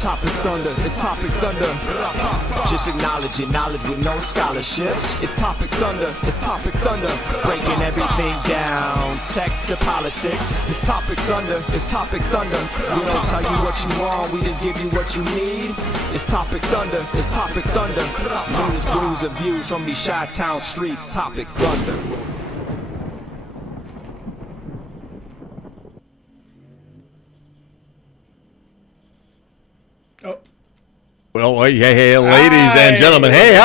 Topic Thunder, it's Topic Thunder. Just acknowledging knowledge with no scholarships. It's Topic Thunder, it's Topic Thunder. Breaking everything down, tech to politics. It's Topic Thunder, it's Topic Thunder. We don't tell you what you want, we just give you what you need. It's Topic Thunder, it's Topic Thunder. News, brews, and views from these Chi-Town streets. Topic Thunder. Well, hey, ladies and gentlemen. Hey.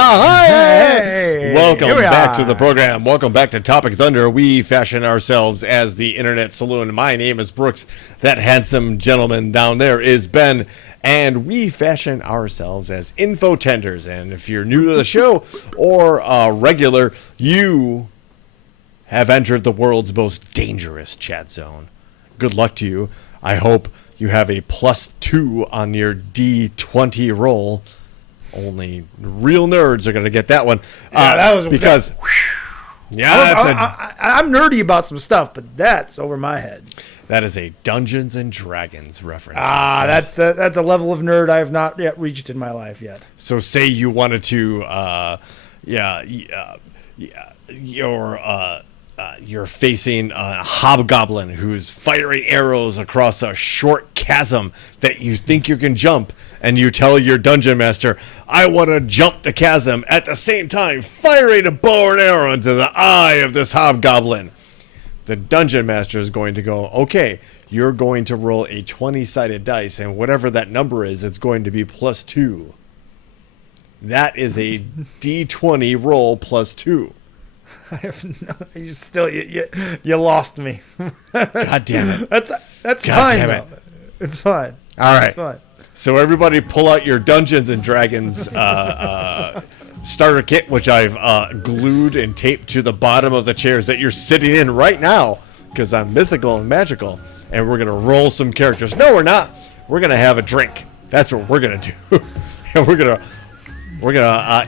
Welcome back to the program. Welcome back to Topic Thunder. We fashion ourselves as the Internet Saloon. My name is Brooks. That handsome gentleman down there is Ben. And we fashion ourselves as infotenders. And if you're new to the show or a regular, you have entered the world's most dangerous chat zone. Good luck to you. I hope you have a +2 on your D20 roll. Only real nerds are going to get that one. That was because. I'm nerdy about some stuff, but that's over my head. That is a Dungeons and Dragons reference. That's a level of nerd I have not yet reached in my life yet. So, say you wanted to, you're facing a hobgoblin who's firing arrows across a short chasm that you think you can jump, and you tell your dungeon master, I want to jump the chasm, at the same time firing a bow and arrow into the eye of this hobgoblin. The dungeon master is going to go, okay, you're going to roll a 20-sided dice, and whatever that number is, it's going to be +2. That is a D20 roll +2. I have you lost me. God damn it. That's God fine. Damn it. It's fine. All right. It's fine. So everybody pull out your Dungeons and Dragons starter kit, which I've glued and taped to the bottom of the chairs that you're sitting in right now, because I'm mythical and magical, and we're gonna roll some characters. No, we're not. We're gonna have a drink. That's what we're gonna do. And we're gonna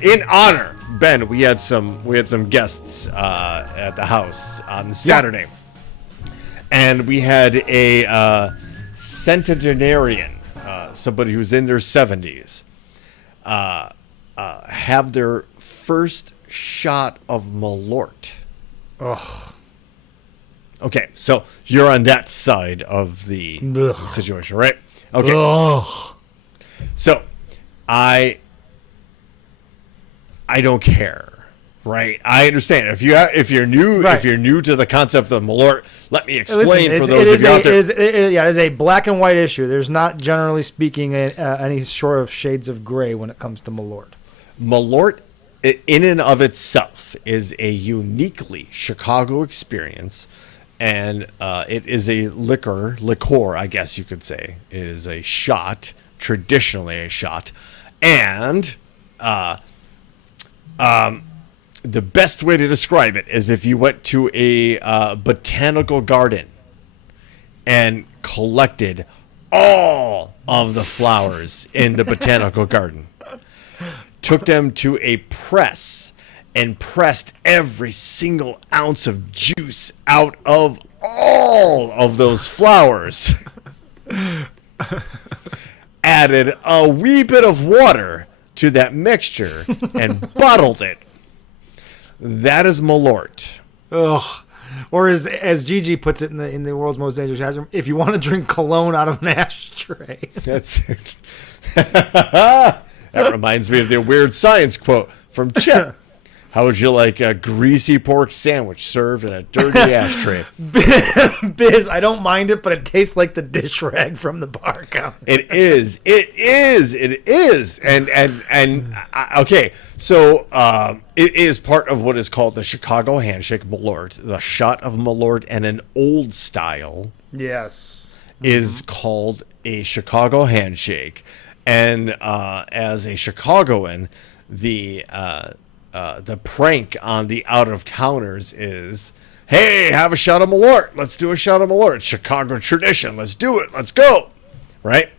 in honor, Ben, we had some guests at the house on Saturday, and we had a centenarian, somebody who's in their 70s, have their first shot of Malort. Oh. Okay, so you're on that side of the situation, right? Okay. Ugh. So I don't care, right? I understand if you're new to the concept of Malort. Let me explain for those of you out there. It is a black and white issue. There's not, generally speaking, any sort of shades of gray when it comes to Malort. Malort, in and of itself, is a uniquely Chicago experience, and it is a liqueur, I guess you could say. It is a shot, traditionally a shot, and the best way to describe it is if you went to a botanical garden and collected all of the flowers in the botanical garden, took them to a press and pressed every single ounce of juice out of all of those flowers, added a wee bit of water to that mixture and bottled it. That is Malort. Ugh. Or as Gigi puts it in the world's most dangerous hazard, if you want to drink cologne out of an ashtray. That's that reminds me of the Weird Science quote from Chet. How would you like a greasy pork sandwich served in a dirty ashtray? Biz, I don't mind it, but it tastes like the dish rag from the bar counter. It is. And okay, so it is part of what is called the Chicago Handshake Malort. The shot of Malort and an old style. Yes. Is called a Chicago Handshake. And as a Chicagoan, the prank on the out-of-towners is, hey, have a shot of Malort. Let's do a shot of Malort. It's Chicago tradition. Let's do it. Let's go. Right?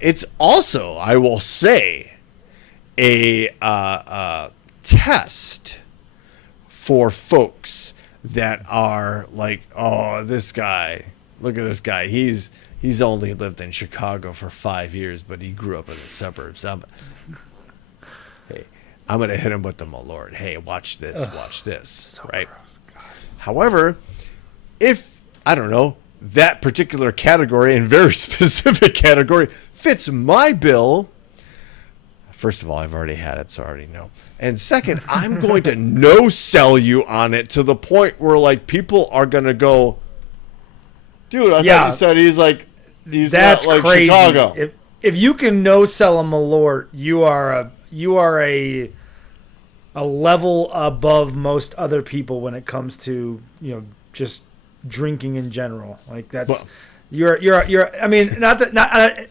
It's also, I will say, a test for folks that are like, oh, this guy, Look at this guy. He's only lived in Chicago for 5 years, but he grew up in the suburbs. Hey, I'm gonna hit him with the Malort. Hey, watch this. Watch this. So right. gross. However, if I don't know that particular category and very specific category fits my bill. First of all, I've already had it, so I already know. And second, I'm going to no sell you on it to the point where like people are gonna go, dude. I thought you said he's That's not like crazy. Chicago. If you can no sell a Malort, you are a level above most other people when it comes to just drinking in general. Like that's you're. I mean, I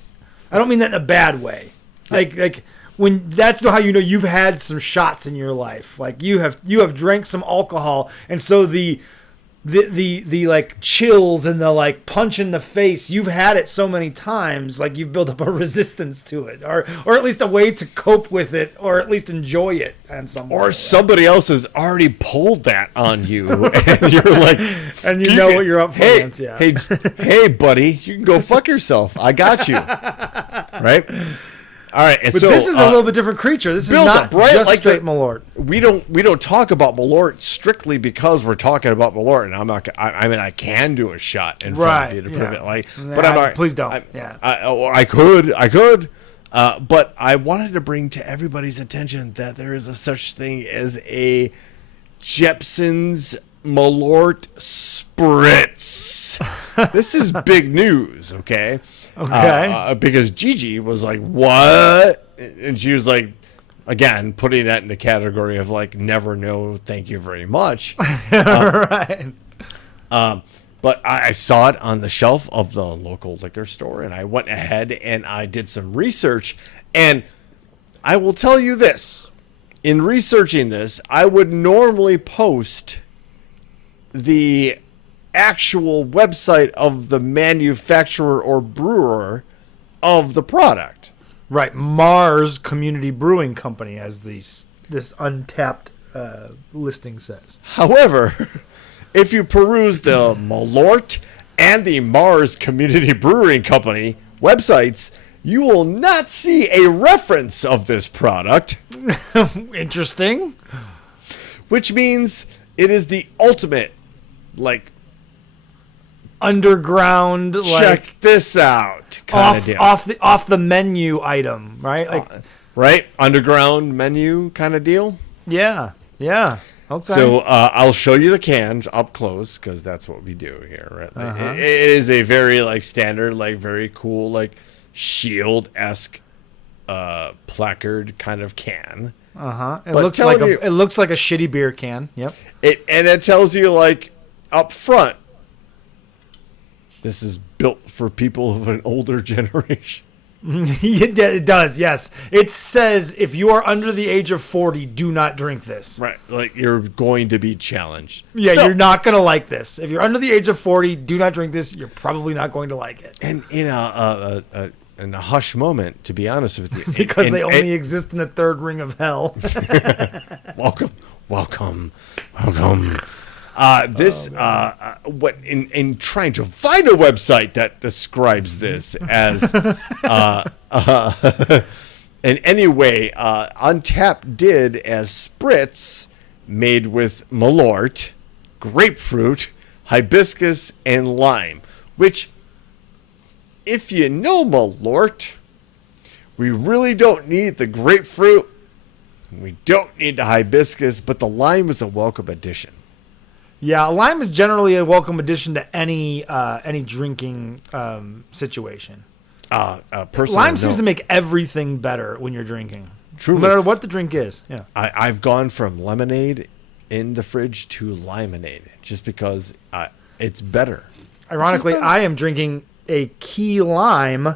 don't mean that in a bad way. Like when that's how you've had some shots in your life. Like you have drank some alcohol, and so the like chills and the like punch in the face, you've had it so many times, like you've built up a resistance to it, or at least a way to cope with it, or at least enjoy it in some way. Or somebody else has already pulled that on you, and you're like, and you know what you're up against. Yeah. Hey, buddy, you can go fuck yourself. I got you. Right. All right, and but so this is a little bit different creature. This is not just like straight Malort. We don't talk about Malort strictly because we're talking about Malort, and I'm not. I mean, I can do a shot in front of you to prove it. But I'm not. Please don't. I could. But I wanted to bring to everybody's attention that there is a such thing as a Jepson's Malort Spritz. This is big news, okay? Okay. Because Gigi was like, what? And she was like, again, putting that in the category of like, never know, thank you very much. Right. But I saw it on the shelf of the local liquor store, and I went ahead and I did some research. And I will tell you this. In researching this, I would normally post the actual website of the manufacturer or brewer of the product. Right. Mars Community Brewing Company, as this untapped listing says. However, if you peruse the Malort and the Mars Community Brewing Company websites, you will not see a reference of this product. Interesting. Which means it is the ultimate, like, underground, check this out kind of deal. off the menu item, right? Like, right? Underground menu kind of deal. Yeah. Okay. So I'll show you the cans up close because that's what we do here, right? Like, it is a very like standard, like very cool, like shield-esque placard kind of can. It looks like a shitty beer can. Yep. It tells you like up front, this is built for people of an older generation. It does, yes. It says if you are under the age of 40, do not drink this. Right, like you're going to be challenged. Yeah, you're not going to like this. If you're under the age of 40, do not drink this. You're probably not going to like it. And in a hush moment, to be honest with you. Because they only exist in the third ring of hell. Welcome. What in trying to find a website that describes this as in any way, Untapped did as spritz made with Malort, grapefruit, hibiscus, and lime. Which, if you know Malort, we really don't need the grapefruit. We don't need the hibiscus, but the lime is a welcome addition. Yeah, lime is generally a welcome addition to any drinking situation. Lime seems to make everything better when you're drinking. Truly. No matter what the drink is. Yeah. I've gone from lemonade in the fridge to limonade just because it's better. Ironically, I am drinking a key lime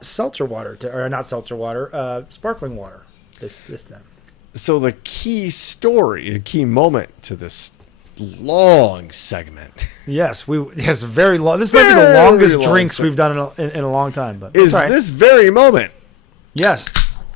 seltzer water, or not seltzer water, sparkling water this time. So the key moment to this long segment. Yes, very long. This might be the longest drinks we've done in a long time. But is this very moment? Yes.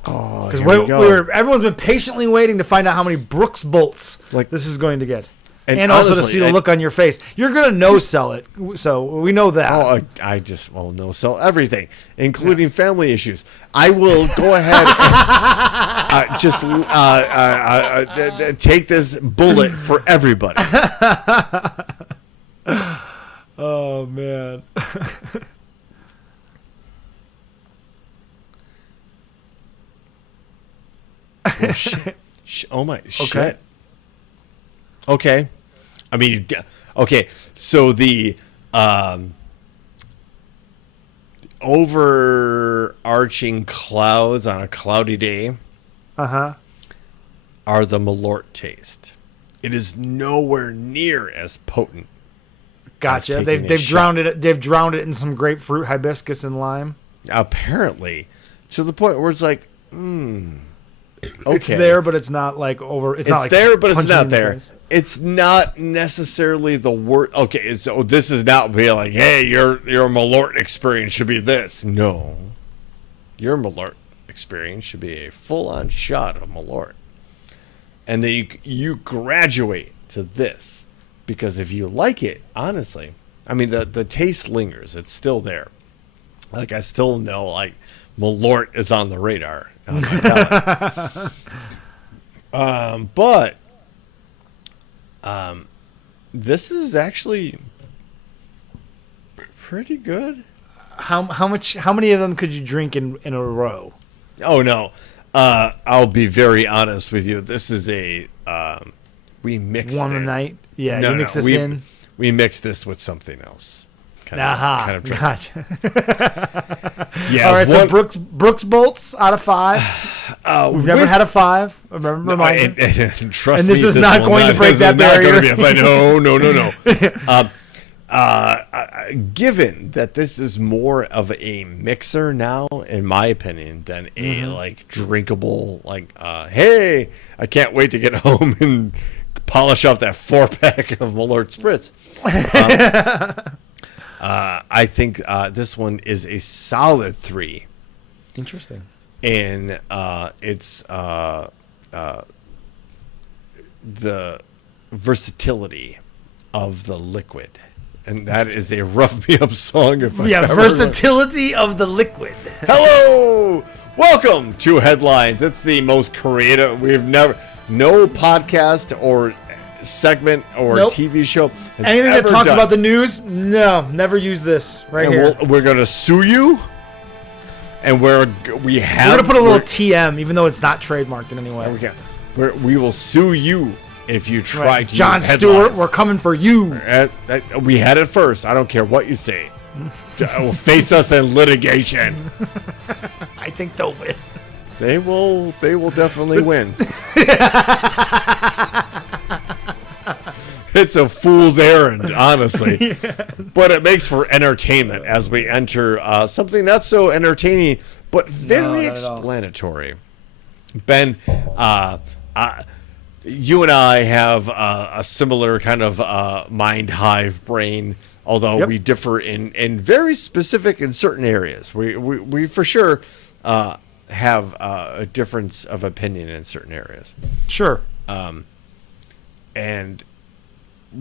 Oh, because everyone's been patiently waiting to find out how many Brooks bolts this is going to get. And also to honestly, see the look on your face. You're going to no-sell it, so we know that. Oh, I just will no-sell everything, including family issues. I will go ahead and just take this bullet for everybody. Oh, man. Oh, shit. Oh, my shit. Okay. I mean, okay. So the overarching clouds on a cloudy day are the Malort taste. It is nowhere near as potent. Gotcha. They've drowned it. They've drowned it in some grapefruit, hibiscus, and lime. Apparently, to the point where it's like, okay. It's there, but it's not like over. It's not like there, but it's punching not in the there. face. It's not necessarily the word. Okay, so this is not be like, hey, your Malort experience should be this. No, your Malort experience should be a full-on shot of Malort, and then you graduate to this, because if you like it, honestly, I mean the taste lingers. It's still there. Like, I still know, like, Malort is on the radar. But this is actually pretty good. How many of them could you drink in a row? Oh no. I'll be very honest with you. This is we mixed one a it. night. Yeah, No, you mix no, this in. We mixed this with something else. Kind of drink. Gotcha. Yeah. All right, so Brooks bolts out of 5. We've never had a 5. Remind me. Trust And this me, is not going to break that barrier. No. Given that this is more of a mixer now, in my opinion, than a like drinkable, like, hey, I can't wait to get home and polish off that 4-pack of Malort Spritz. I think this one is a solid 3. Interesting. And it's the versatility of the liquid. And that is a Rough Me Up song. Versatility of the liquid. Hello! Welcome to Headlines. It's the most creative. No podcast or segment or TV show has anything that ever talks done. about the news. No, never use this here. We're gonna sue you, and we're gonna put a little TM, even though it's not trademarked in any way. We will sue you if you try to. John use Stewart, headlines. we're coming for you. We had it first. I don't care what you say. Will face us in litigation. I think they'll win. They will definitely win. It's a fool's errand, honestly. But it makes for entertainment as we enter something not so entertaining, but very explanatory. Ben, you and I have a similar kind of mind hive brain, although we differ in very specific in certain areas. We for sure have a difference of opinion in certain areas. Sure. And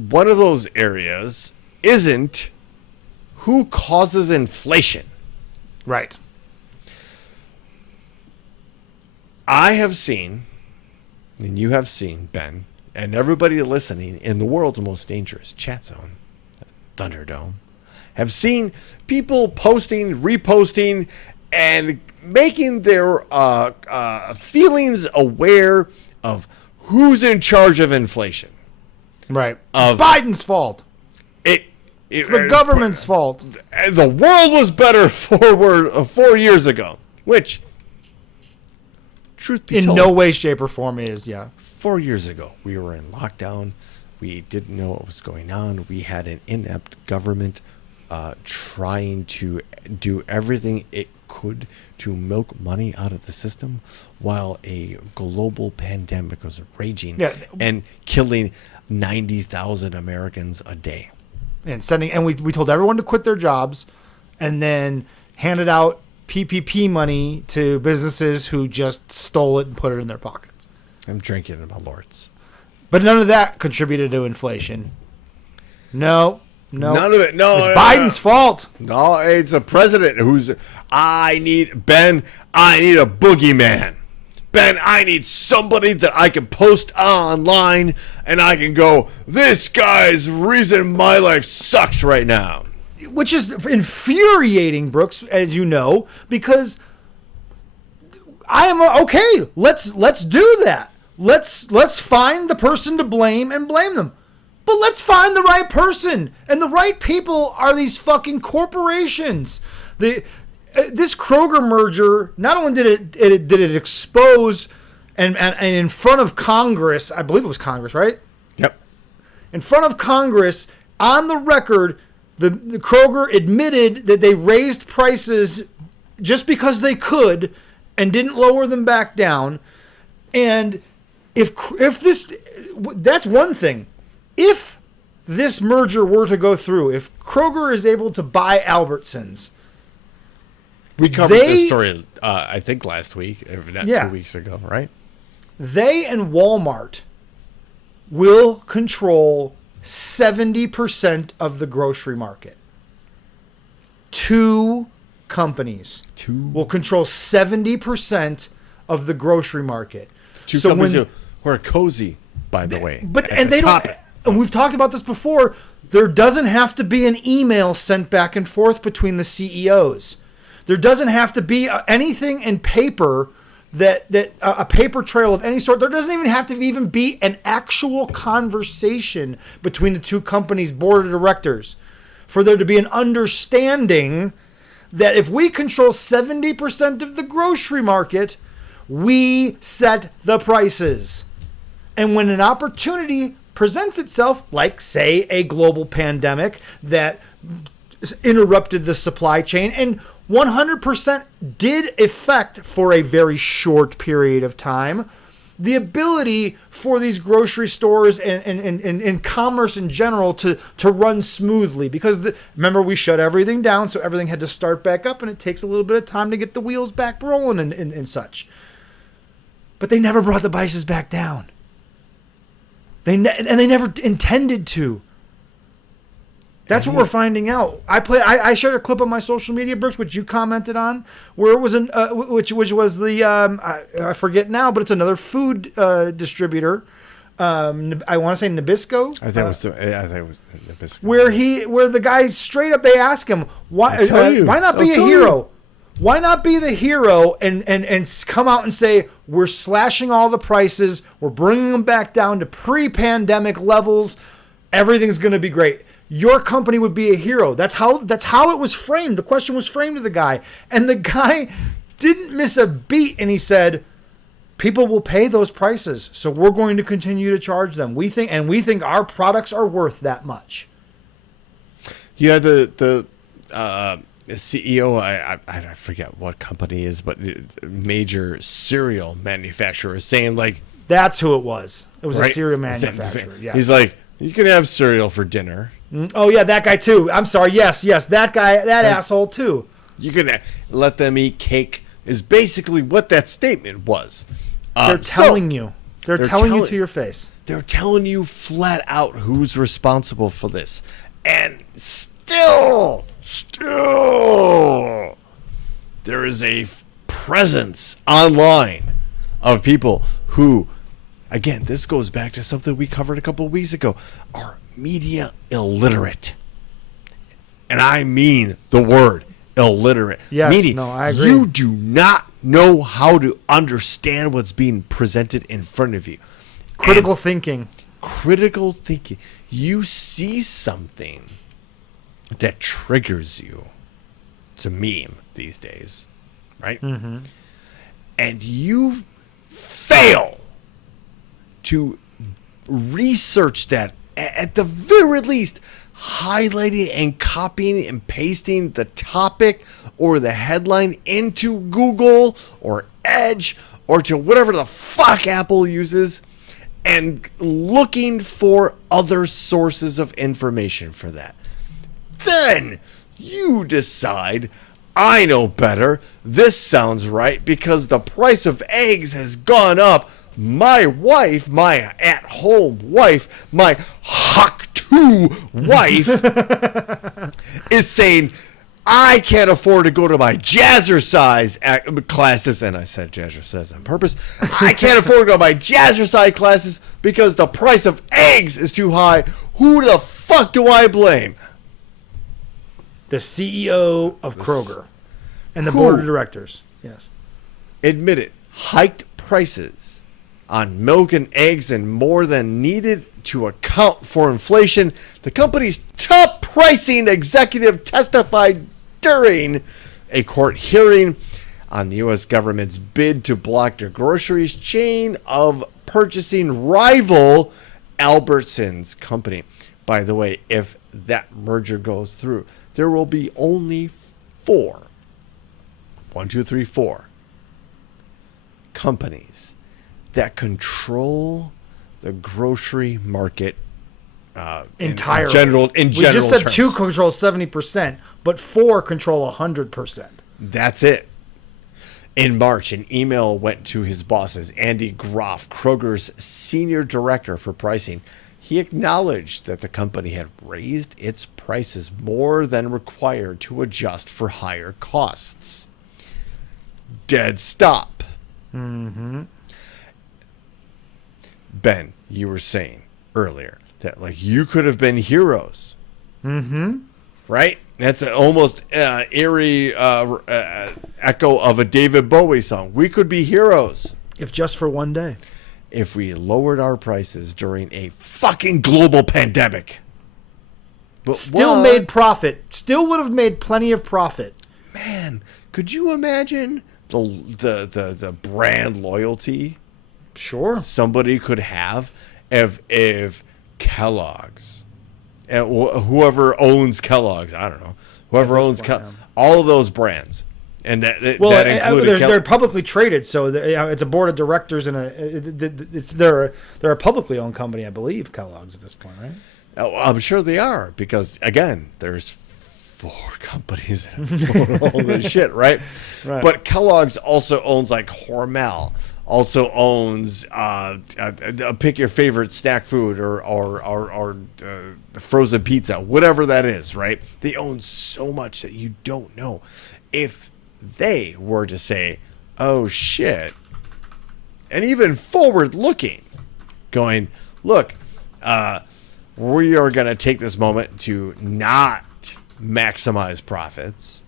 one of those areas isn't who causes inflation. Right. I have seen, and you have seen, Ben, and everybody listening in the world's most dangerous chat zone, Thunderdome, have seen people posting, reposting, and making their feelings aware of who's in charge of inflation. Right. Biden's fault. It's the government's fault. The world was better 4 years ago, which, truth be told, in no way, shape, or form is, 4 years ago, we were in lockdown. We didn't know what was going on. We had an inept government trying to do everything it could to milk money out of the system while a global pandemic was raging and killing 90,000 Americans a day. And we told everyone to quit their jobs and then handed out PPP money to businesses who just stole it and put it in their pockets. I'm drinking in my Malorts. But none of that contributed to inflation. No. None of it. No, it's Biden's fault. No, it's a president who's. I need a boogeyman. Ben, I need somebody that I can post online and I can go, this guy's reason my life sucks right now. Which is infuriating, Brooks, as you know, because I am okay. Let's do that. Let's find the person to blame and blame them. But let's find the right person. And the right people are these fucking corporations. This Kroger merger, not only did it expose and in front of Congress, I believe it was Congress, right? Yep. In front of Congress, on the record, the Kroger admitted that they raised prices just because they could and didn't lower them back down. And if this, that's one thing. If this merger were to go through, if Kroger is able to buy Albertsons, we covered this story, I think, last week, if not 2 weeks ago, right? They and Walmart will control 70% of the grocery market. Two companies will control 70% of the grocery market. Two companies who are cozy, by the way. And we've talked about this before. There doesn't have to be an email sent back and forth between the CEOs. There doesn't have to be anything in paper that a paper trail of any sort. There doesn't even have to even be an actual conversation between the two companies' board of directors for there to be an understanding that if we control 70% of the grocery market, we set the prices. And when an opportunity presents itself, like, say, a global pandemic that interrupted the supply chain and 100% did affect for a very short period of time the ability for these grocery stores and commerce in general to run smoothly. Because remember, we shut everything down, so everything had to start back up, and it takes a little bit of time to get the wheels back rolling and such. But they never brought the prices back down. They never intended to. That's what we're finding out. I shared a clip on my social media, Brooks, which you commented on, where it was which was the I forget now, but it's another food distributor. I want to say Nabisco. I think it was Nabisco. Where the guy straight up, they ask him why not be a hero? Why not be the hero and come out and say, we're slashing all the prices, we're bringing them back down to pre-pandemic levels, everything's going to be great. Your company would be a hero. That's how it was framed. The question was framed to the guy. And the guy didn't miss a beat, and he said, people will pay those prices, so we're going to continue to charge them. We think our products are worth that much. You had the CEO, I forget what company it is, but major cereal manufacturer saying, like, that's who it was. It was a cereal manufacturer. Yes. He's like, you can have cereal for dinner. Oh, yeah, that guy, too. I'm sorry. Yes, that guy, that asshole, too. You can let them eat cake is basically what that statement was. They're telling you. They're telling you to your face. They're telling you flat out who's responsible for this. And still, there is a presence online of people who, again, this goes back to something we covered a couple of weeks ago, are media illiterate. And I mean the word illiterate. Yes, meaning I agree. You do not know how to understand what's being presented in front of you. Critical thinking. You see something that triggers you. It's a meme these days, right? Mm-hmm. And you fail to research that, at the very least, highlighting and copying and pasting the topic or the headline into Google or Edge or to whatever the fuck Apple uses, and looking for other sources of information for that. Then you decide, I know better. This sounds right because the price of eggs has gone up my wife, my at-home wife, my Hawk 2 wife is saying, I can't afford to go to my jazzercise classes. And I said jazzercise on purpose. I can't afford to go to my jazzercise classes because the price of eggs is too high. Who the fuck do I blame? The CEO of Kroger and the board of directors. Yes. Admit it. Hiked prices on milk and eggs and more than needed to account for inflation. The company's top pricing executive testified during a court hearing on the U.S. government's bid to block their groceries chain of purchasing rival Albertsons company. By the way, if that merger goes through, there will be only four companies that control the grocery market entirely. In general we just said terms. 2 control 70%, but 4 control 100%. That's it. In March, an email went to his bosses, Andy Groff, Kroger's senior director for pricing. He acknowledged that the company had raised its prices more than required to adjust for higher costs. Dead stop. Mm-hmm. Ben, you were saying earlier that like you could have been heroes. Mm-hmm. Right? That's an almost eerie echo of a David Bowie song. We could be heroes. If just for one day. If we lowered our prices during a fucking global pandemic. But Still made profit. Still would have made plenty of profit. Man, could you imagine the brand loyalty Sure. somebody could have if Kellogg's and whoever owns Kellogg's, I don't know, whoever owns all of those brands, and that included they're publicly traded, so it's a board of directors and they're a publicly owned company, I believe. Kellogg's at this point, right? I'm sure they are because again, there's 4 companies that own all this shit, right? But Kellogg's also owns like Hormel. Also owns pick your favorite snack food or frozen pizza, whatever that is, right? They own so much that you don't know. If they were to say, oh shit, and even forward looking, going, look, we are going to take this moment to not maximize profits.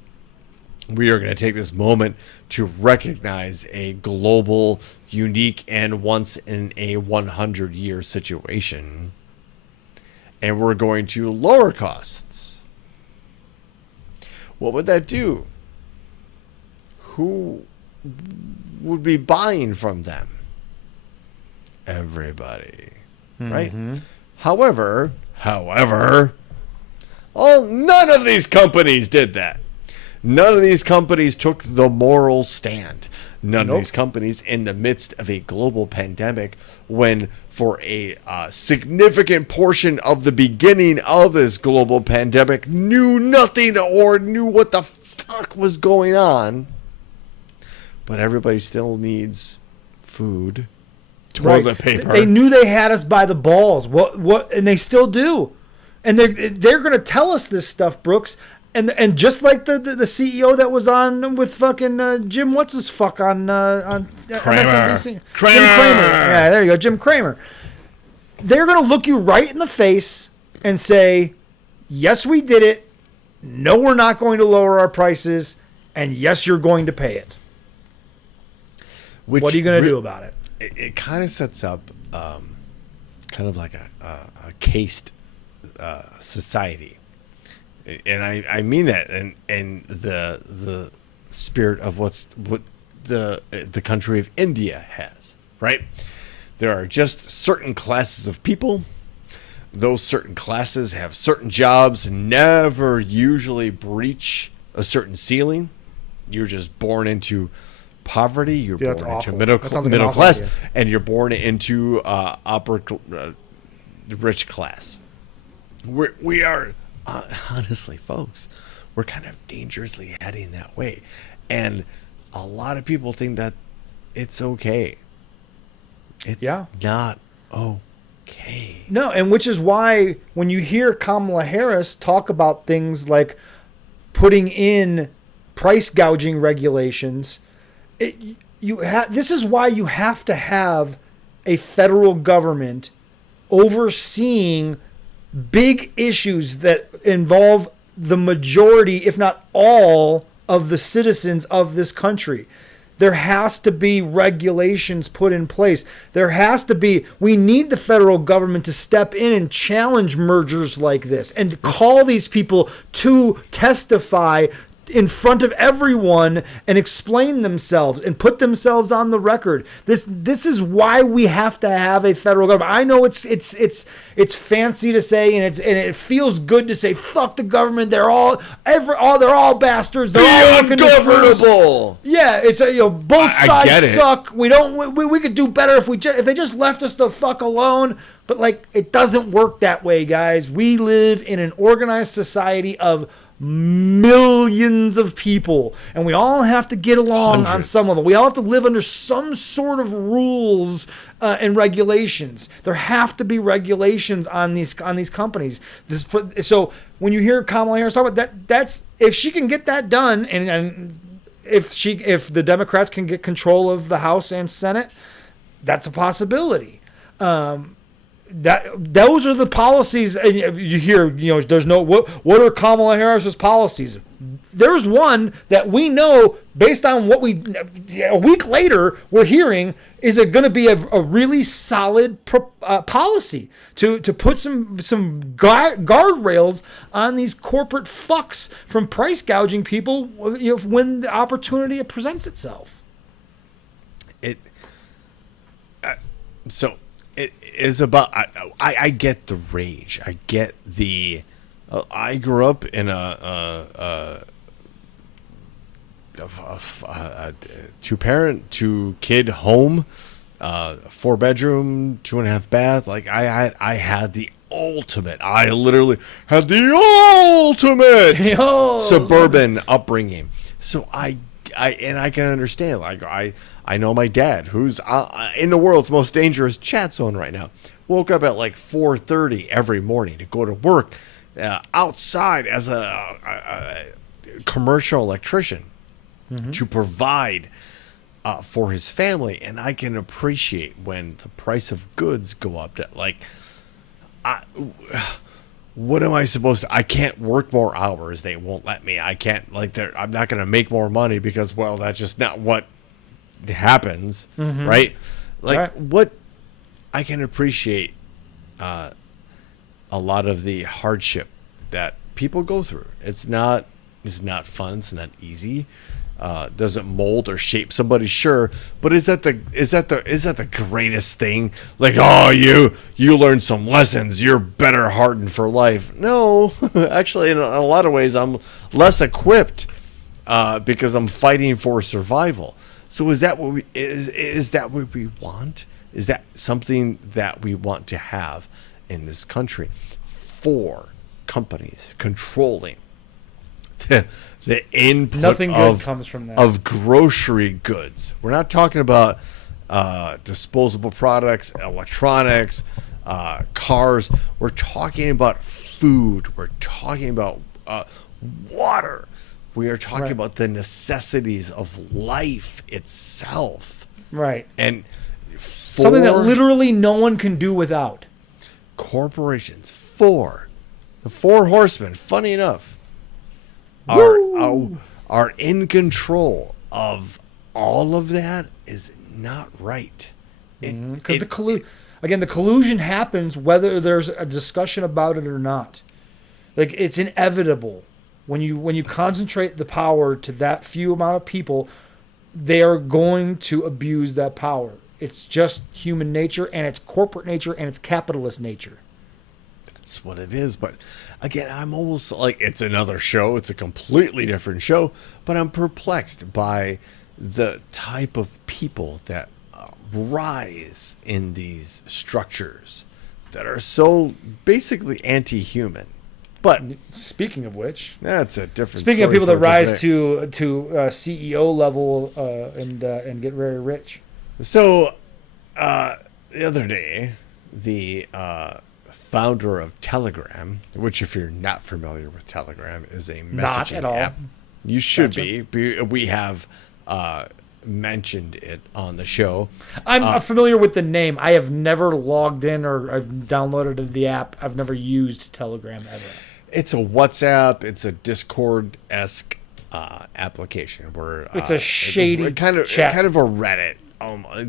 We are going to take this moment to recognize a global, unique, and once in a 100-year situation. And we're going to lower costs. What would that do? Who would be buying from them? Everybody. Right? However, none of these companies did that. None of these companies took the moral stand. None of these companies, in the midst of a global pandemic, when for a significant portion of the beginning of this global pandemic, knew nothing or knew what the fuck was going on. But everybody still needs food, toilet paper. They knew they had us by the balls. What? And they still do. And they're going to tell us this stuff, Brooks. And just like the CEO that was on with fucking Jim what's his fuck on MSNBC. Jim Cramer. Yeah, there you go, Jim Cramer. They're gonna look you right in the face and say, yes, we did it. No, we're not going to lower our prices, and yes, you're going to pay it. What are you gonna do about it? It kind of sets up kind of like a caste society. And I mean that in the spirit of what the country of India has, right? There are just certain classes of people. Those certain classes have certain jobs, never usually breach a certain ceiling. You're just born into poverty. You're born into middle class, idea. And you're born into upper rich class. We are. Honestly, folks, we're kind of dangerously heading that way. And a lot of people think that it's okay. It's not okay. No, and which is why when you hear Kamala Harris talk about things like putting in price gouging regulations, this is why you have to have a federal government overseeing big issues that involve the majority, if not all, of the citizens of this country. There has to be regulations put in place. We need the federal government to step in and challenge mergers like this and call these people to testify in front of everyone and explain themselves and put themselves on the record. This is why we have to have a federal government. I know it's fancy to say and it feels good to say fuck the government. They're all bastards. They're all ungovernable. Yeah, it's both sides suck. We could do better if they just left us the fuck alone. But it doesn't work that way, guys. We live in an organized society of millions of people, and we all have to get along on some level. We all have to live under some sort of rules and regulations. There have to be regulations on these companies. So when you hear Kamala Harris talk about that's if she can get that done, and if the Democrats can get control of the House and Senate, that's a possibility. Those are the policies, and you hear, there's no what are Kamala Harris's policies? There's one that we know based on what a week later we're hearing is it going to be a really solid policy to put some guardrails on these corporate fucks from price gouging people when the opportunity presents itself. It is about. I get the rage. I get the. I grew up in a 2-parent, 2-kid home, 4-bedroom, 2.5 bath. I had the ultimate. I literally had the ultimate suburban upbringing. So I can understand. I know my dad, who's in the world's most dangerous chat zone right now, woke up at 4:30 every morning to go to work outside as a commercial electrician to provide for his family. And I can appreciate when the price of goods go up to what am I supposed to? I can't work more hours. They won't let me. I can't I'm not going to make more money because, well, that's just not what happens, right? What I can appreciate a lot of the hardship that people go through. It's not fun. It's not easy. Doesn't mold or shape somebody, sure, but is that the greatest thing? You learned some lessons. You're better hardened for life. No, actually, in a lot of ways, I'm less equipped because I'm fighting for survival. So is that what we want? Is that something that we want to have in this country? For companies controlling the input Nothing good comes from that. Of grocery goods. We're not talking about disposable products, electronics, cars. We're talking about food. We're talking about water. We are talking about the necessities of life itself. Right. And something that literally no one can do without. Corporations, the 4 horsemen, funny enough, are in control of all of that is not right. Because the collusion happens whether there's a discussion about it or not. It's inevitable. When you concentrate the power to that few amount of people, they are going to abuse that power. It's just human nature, and it's corporate nature, and it's capitalist nature. That's what it is. But again, I'm almost it's another show. It's a completely different show, but I'm perplexed by the type of people that rise in these structures that are so basically anti-human. But speaking of which, that's a different. Speaking of people that rise to CEO level and get very rich. So, the other day, the founder of Telegram, which if you're not familiar with Telegram, is a messaging Not at all. app. You should Gotcha. be. We have mentioned it on the show. I'm familiar with the name. I have never logged in or I've downloaded the app. I've never used Telegram ever. It's a WhatsApp. It's a Discord-esque application where It's a shady kind of chat. a Reddit.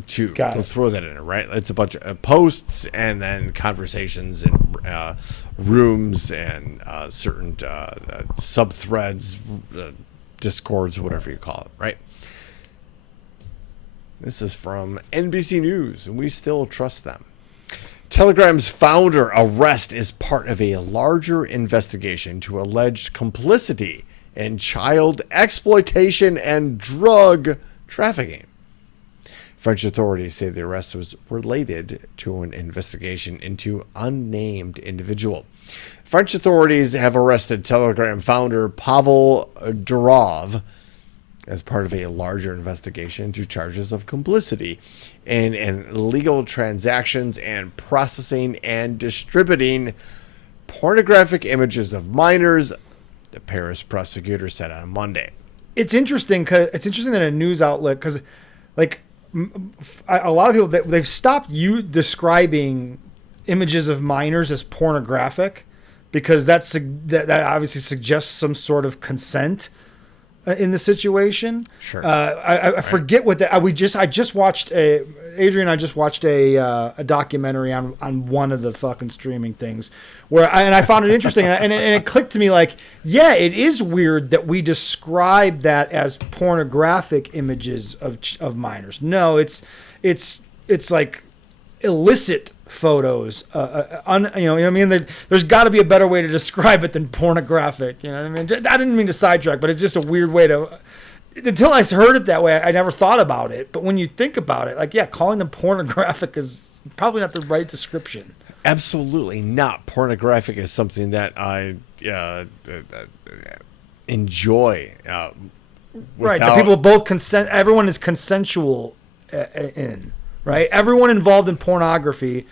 To Got it. throw that in, right? It's a bunch of posts and then conversations and rooms and certain sub-threads, discords, whatever you call it, right? This is from NBC News, and we still trust them. Telegram's founder arrest is part of a larger investigation to alleged complicity in child exploitation and drug trafficking. French authorities say the arrest was related to an investigation into unnamed individual. French authorities have arrested Telegram founder Pavel Durov as part of a larger investigation into charges of complicity in illegal transactions and processing and distributing pornographic images of minors, the Paris prosecutor said on Monday. It's interesting that a news outlet, because like a lot of people, they've stopped describing images of minors as pornographic, because that obviously suggests some sort of consent in the situation. Sure. I forget what that. I just watched Adrian and I just watched a documentary on one of the fucking streaming things I found it interesting and it clicked to me like, yeah, it is weird that we describe that as pornographic images of minors. No, it's like illicit photos. You know what I mean? There's got to be a better way to describe it than pornographic. You know what I mean? I didn't mean to sidetrack, but it's just a weird way to. Until I heard it that way, I never thought about it. But when you think about it, like, yeah, calling them pornographic is probably not the right description. Absolutely not. Pornographic is something that I enjoy. Right. The people both consent. Everyone is consensual in. Right. Everyone involved in pornography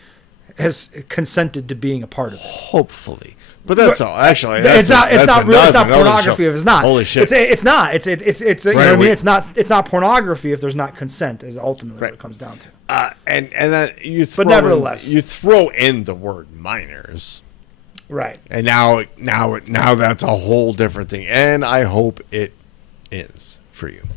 has consented to being a part of it. Hopefully. But that's all. Actually, It's not pornography if it's not. Holy shit! It's not. It's you know what I mean. It's not pornography if there's not consent. Is ultimately what it comes down to. And then But nevertheless, you throw in the word minors, right? and now that's a whole different thing. And I hope it is for you.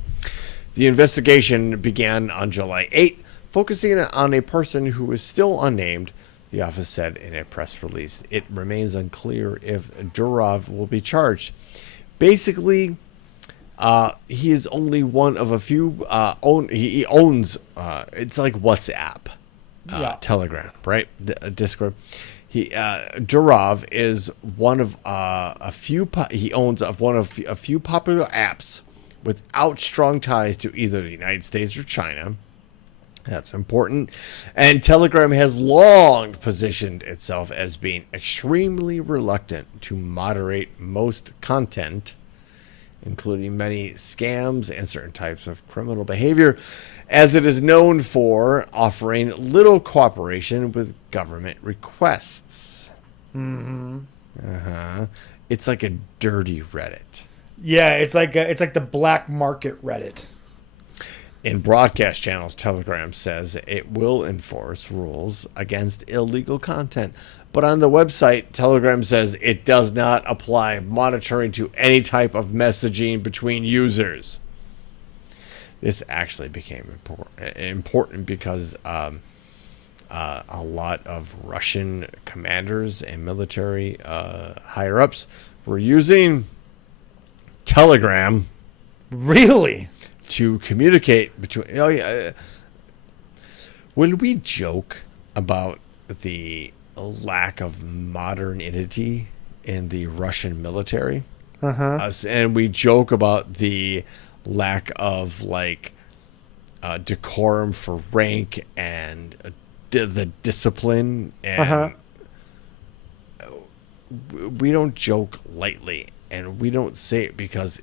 The investigation began on July 8th, focusing on a person who is still unnamed. The office said in a press release, it remains unclear if Durov will be charged. Basically, he is only one of a few. He owns. It's like WhatsApp, Telegram, right? Discord. Durov is one of a few. He owns one of a few popular apps without strong ties to either the United States or China. That's important. And Telegram has long positioned itself as being extremely reluctant to moderate most content, including many scams and certain types of criminal behavior, as it is known for offering little cooperation with government requests. It's like a dirty Reddit. Yeah, it's like the black market Reddit. In broadcast channels, Telegram says it will enforce rules against illegal content. But on the website, Telegram says it does not apply monitoring to any type of messaging between users. This actually became important because a lot of Russian commanders and military higher-ups were using Telegram. Really? To communicate between. When we joke about the lack of modernity in the Russian military, and we joke about the lack of decorum for rank and the discipline, and we don't joke lightly, and we don't say it because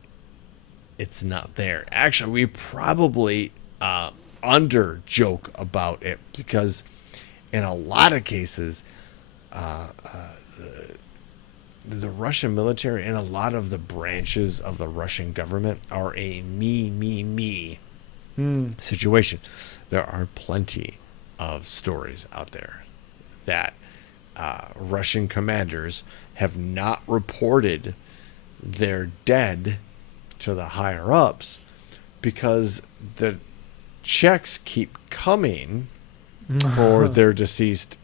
it's not there. Actually, we probably under joke about it because in a lot of cases, the Russian military and a lot of the branches of the Russian government are a me situation. There are plenty of stories out there that Russian commanders have not reported their dead to the higher ups because the checks keep coming for their deceased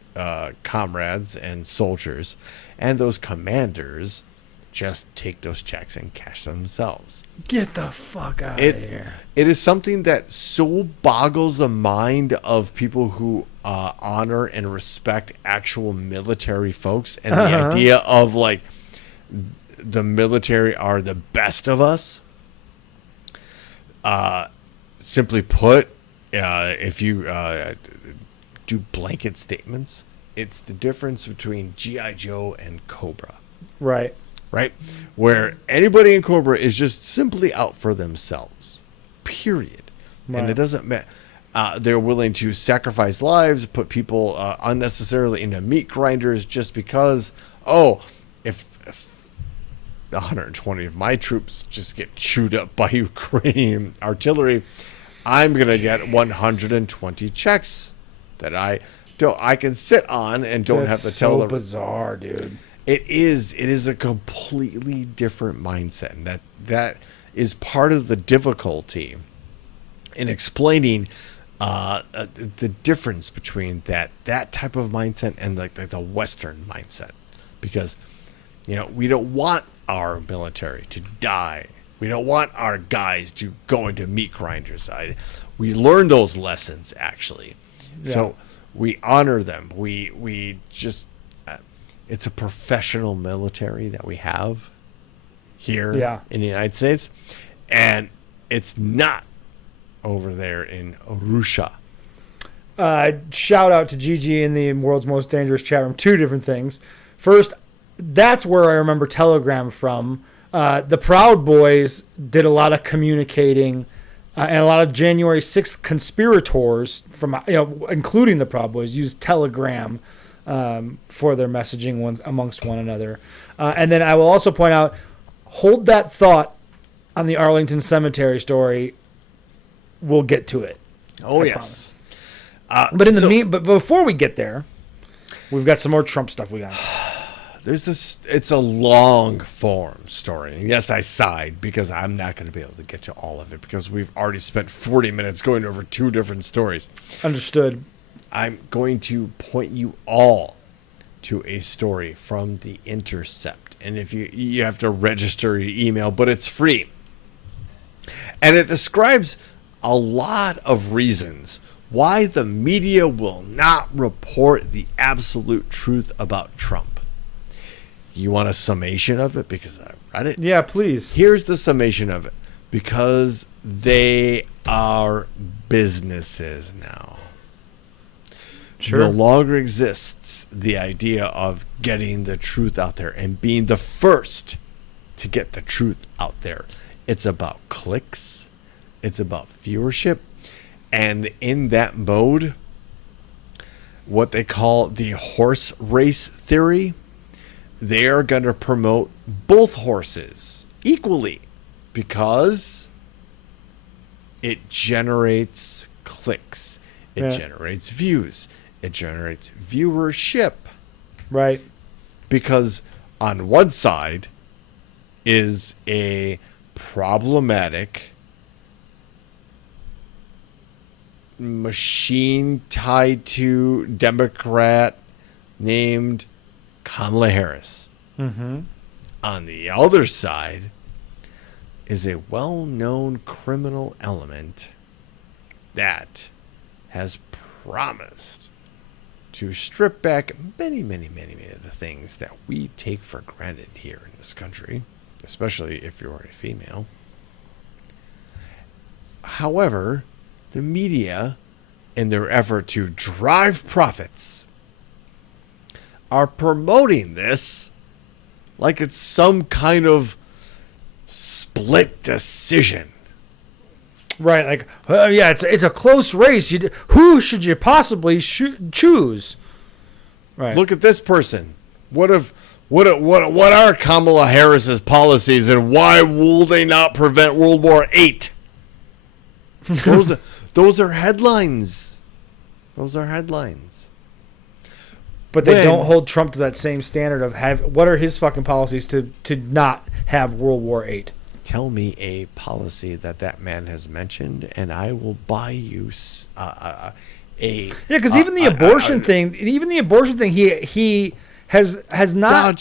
comrades and soldiers, and those commanders just take those checks and cash them themselves. Get the fuck out of here. It is something that so boggles the mind of people who honor and respect actual military folks, and the idea of like the military are the best of us. Simply put, if you do blanket statements, it's the difference between G.I. Joe and Cobra. Right. Right? Where anybody in Cobra is just simply out for themselves. Period. Right. And it doesn't matter. They're willing to sacrifice lives, put people unnecessarily into meat grinders just because, if 120 of my troops just get chewed up by Ukrainian artillery, I'm going to get 120 checks that I can sit on and don't have to tell them. So bizarre, dude. It is a completely different mindset, and that is part of the difficulty in explaining the difference between that type of mindset and like the Western mindset, because we don't want our military to die. We don't want our guys to go into meat grinders. We learned those lessons actually, so we honor them. We just. It's a professional military that we have here in the United States, and it's not over there in Russia. Shout out to Gigi in the World's Most Dangerous chat room. Two different things. First, that's where I remember Telegram from. The Proud Boys did a lot of communicating, and a lot of January 6th conspirators from including the Proud Boys used Telegram for their messaging amongst one another. And then I will also point out, hold that thought on the Arlington Cemetery story. We'll get to it. Oh, yes. But before we get there, we've got some more Trump stuff we got. It's a long form story. And yes, I sighed because I'm not going to be able to get to all of it because we've already spent 40 minutes going over two different stories. Understood. I'm going to point you all to a story from The Intercept. And if you have to register your email, but it's free. And it describes a lot of reasons why the media will not report the absolute truth about Trump. You want a summation of it? Because I read it. Yeah, please. Here's the summation of it. Because they are businesses now. Sure. No longer exists the idea of getting the truth out there and being the first to get the truth out there. It's about clicks. It's about viewership. And in that mode, what they call the horse race theory, they are going to promote both horses equally because it generates clicks. It generates views. It generates viewership. Right. Because on one side is a problematic machine tied to Democrat named Kamala Harris. Mm-hmm. On the other side is a well-known criminal element that has promised to strip back many, many, many, many of the things that we take for granted here in this country, especially if you're a female. However, the media, in their effort to drive profits, are promoting this like it's some kind of split decision. Right, like, yeah, it's a close race. Who should you possibly choose? Right. Look at this person. What are Kamala Harris's policies, and why will they not prevent World War VIII? Those are headlines. Those are headlines. But they don't hold Trump to that same standard of what are his fucking policies to not have World War VIII? Tell me a policy that man has mentioned, and I will buy you a. Yeah, because even the abortion thing, he has not.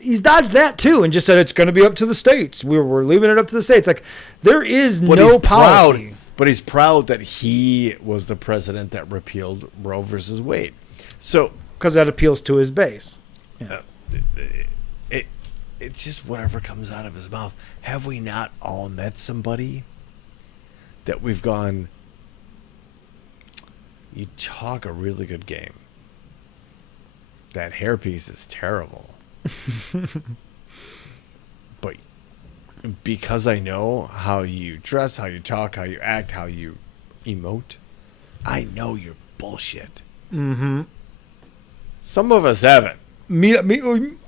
He's dodged that too, and just said it's going to be up to the states. We're leaving it up to the states. Like there is no policy. But he's proud that he was the president that repealed Roe versus Wade. So because that appeals to his base. Yeah. It's just whatever comes out of his mouth. Have we not all met somebody that we've gone, you talk a really good game. That hairpiece is terrible. But because I know how you dress, how you talk, how you act, how you emote, I know you're bullshit. Mm-hmm. Some of us haven't. I've met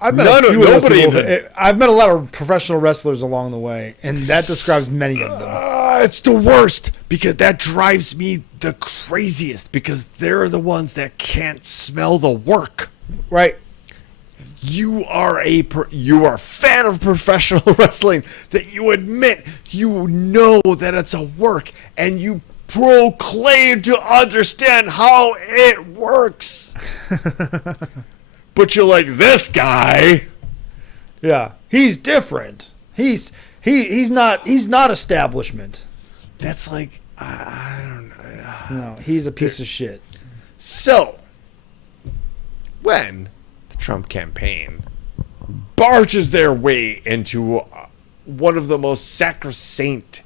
I've met a lot of professional wrestlers along the way, and that describes many of them. It's the worst because that drives me the craziest because they're the ones that can't smell the work. Right. You are a fan of professional wrestling that you admit you know that it's a work and you proclaim to understand how it works. But you're like, this guy. Yeah, he's different. He's not establishment. That's like I don't know. No, he's a piece of shit. So, when the Trump campaign barges their way into one of the most sacrosanct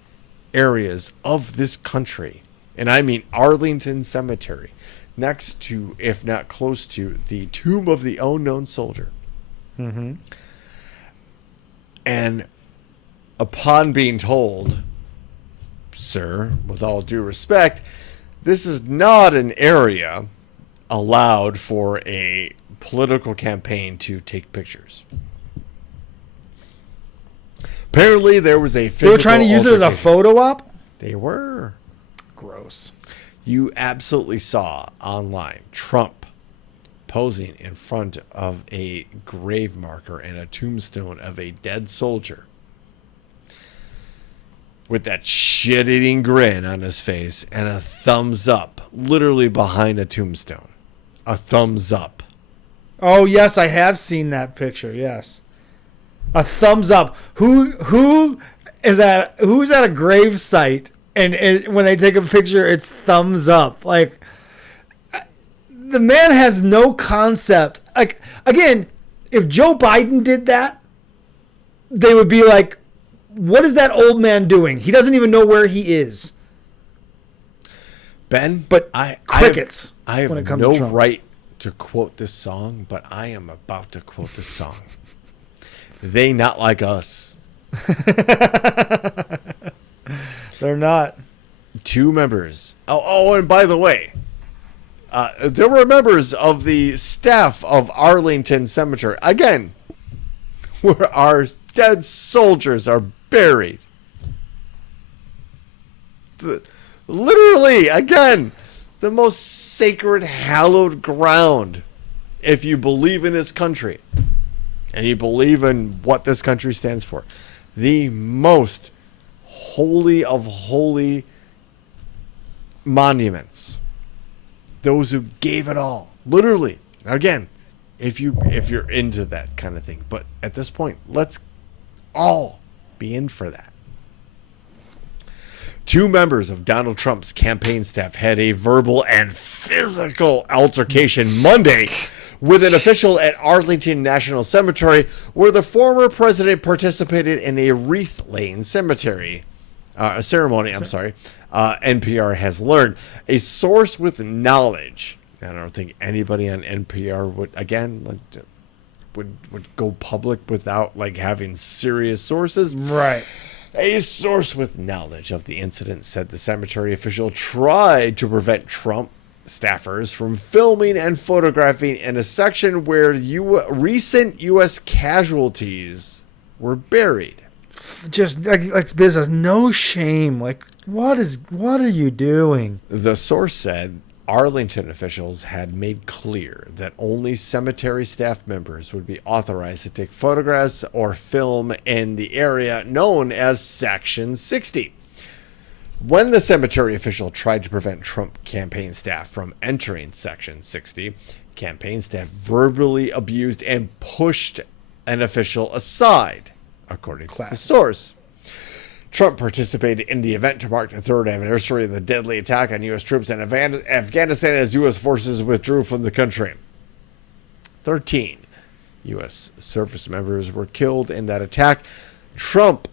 areas of this country, and I mean Arlington Cemetery, next to, if not close to, the tomb of the unknown soldier. Mm-hmm. And upon being told, sir, with all due respect, this is not an area allowed for a political campaign to take pictures. Apparently there was a physical They were trying to use it as a photo op? They were. Gross. You absolutely saw online Trump posing in front of a grave marker and a tombstone of a dead soldier with that shit-eating grin on his face and a thumbs up literally behind a tombstone. A thumbs up. Oh, yes, I have seen that picture, yes. A thumbs up. Who's at a grave site and when they take a picture, it's thumbs up. Like, the man has no concept. Like, again, if Joe Biden did that, they would be like, what is that old man doing? He doesn't even know where he is. Ben, but crickets. I have no right to quote this song, but I am about to quote this song. They not like us. They're not. Two members. Oh, and by the way, there were members of the staff of Arlington Cemetery. Again, where our dead soldiers are buried. Literally, again, the most sacred, hallowed ground. If you believe in this country and you believe in what this country stands for, the most holy of holy monuments. Those who gave it all, literally. Again, if you're into that kind of thing, but at this point, let's all be in for that. Two members of Donald Trump's campaign staff had a verbal and physical altercation Monday with an official at Arlington National Cemetery, where the former president participated in a wreath-laying ceremony. NPR has learned. A source with knowledge. I don't think anybody on NPR would go public without having serious sources. Right. A source with knowledge of the incident said the cemetery official tried to prevent Trump staffers from filming and photographing in a section where recent U.S. casualties were buried. Just like business, no shame. Like, what are you doing? The source said Arlington officials had made clear that only cemetery staff members would be authorized to take photographs or film in the area known as Section 60. When the cemetery official tried to prevent Trump campaign staff from entering Section 60, campaign staff verbally abused and pushed an official aside, according to the source. Trump participated in the event to mark the third anniversary of the deadly attack on U.S. troops in Afghanistan as U.S. forces withdrew from the country. 13 U.S. service members were killed in that attack. Trump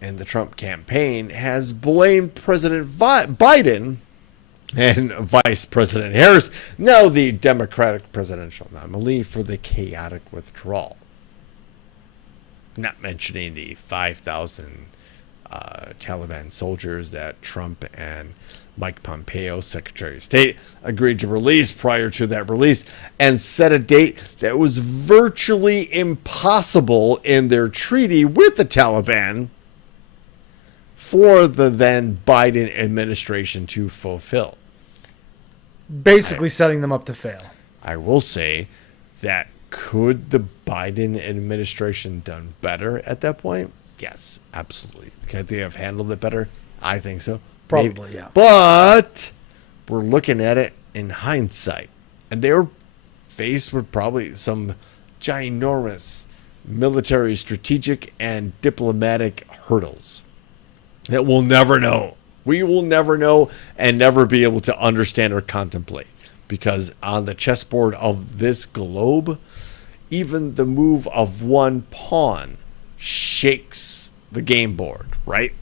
and the Trump campaign has blamed President Biden and Vice President Harris, now the Democratic presidential nominee, for the chaotic withdrawal. Not mentioning the 5,000 Taliban soldiers that Trump and Mike Pompeo, Secretary of State, agreed to release prior to that release, and set a date that was virtually impossible in their treaty with the Taliban for the then Biden administration to fulfill. Basically setting them up to fail. I will say that could the Biden administration done better at that point? Yes, absolutely. Could they have handled it better? I think so. Probably, Maybe. yeah. But we're looking at it in hindsight. And they were faced with probably some ginormous military, strategic, and diplomatic hurdles that we'll never know. We will never know and never be able to understand or contemplate. Because on the chessboard of this globe, even the move of one pawn shakes the game board, right?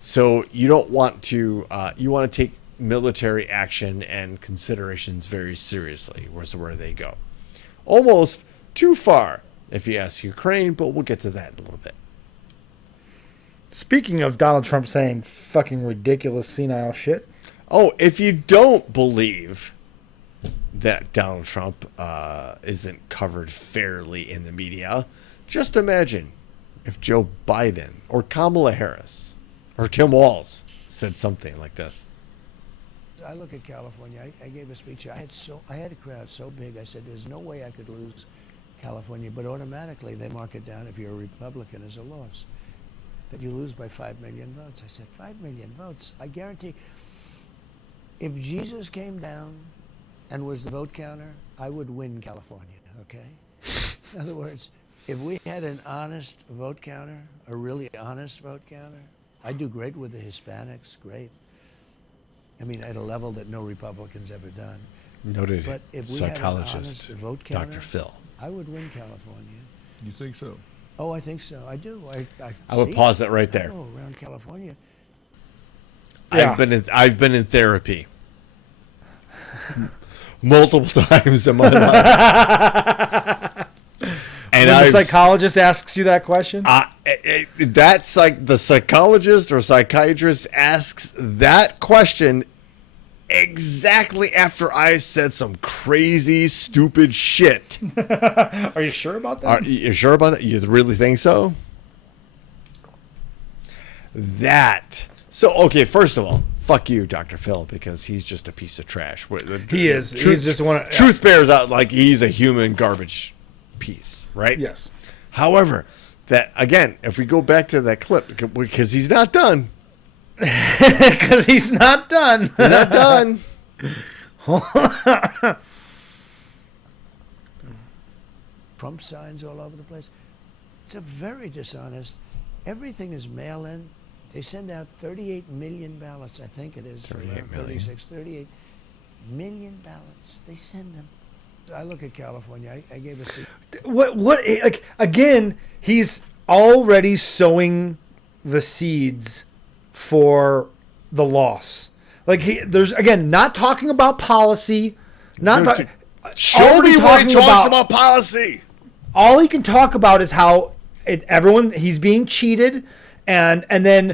So you don't want to, you want to take military action and considerations very seriously, where they go. Almost too far, if you ask Ukraine, but we'll get to that in a little bit. Speaking of Donald Trump saying fucking ridiculous senile shit. Oh, if you don't believe that Donald Trump isn't covered fairly in the media, just imagine if Joe Biden or Kamala Harris or Tim Walz said something like this. I look at California. I gave a speech. I had a crowd so big. I said, "There's no way I could lose California," but automatically they mark it down if you're a Republican as a loss. That you lose by 5 million votes. I said, 5 million votes. I guarantee, if Jesus came down and was the vote counter, I would win California. Okay. In other words, if we had an honest vote counter, a really honest vote counter, I do great with the Hispanics, great. I mean, at a level that no Republican's ever done. Noted But if we psychologist had an honest vote counter, Dr. Phil. I would win California. You think so? Oh, I think so. I do. I would pause it right there. Oh, around California. Yeah. I've been in therapy multiple times in my life. And When the psychologist asks you that question? that's like the psychologist or psychiatrist asks that question exactly after I said some crazy, stupid shit. Are you sure about that? Are you sure about that? You really think so? So, okay, first of all, fuck you, Dr. Phil, because he's just a piece of trash. He is. He's just one. Truth bears out like he's a human garbage piece, right? Yes. However, that again, if we go back to that clip, because he's not done. Because he's not done. He's not done. Trump signs all over the place. It's a very dishonest. Everything is mail-in. They send out 38 million ballots, I think it is. 38 million. 38 million ballots. They send them. I look at California. I gave a speech. What like again, he's already sowing the seeds for the loss. Like there's again not talking about policy, Show me where he talks about policy. All he can talk about is how he's being cheated and then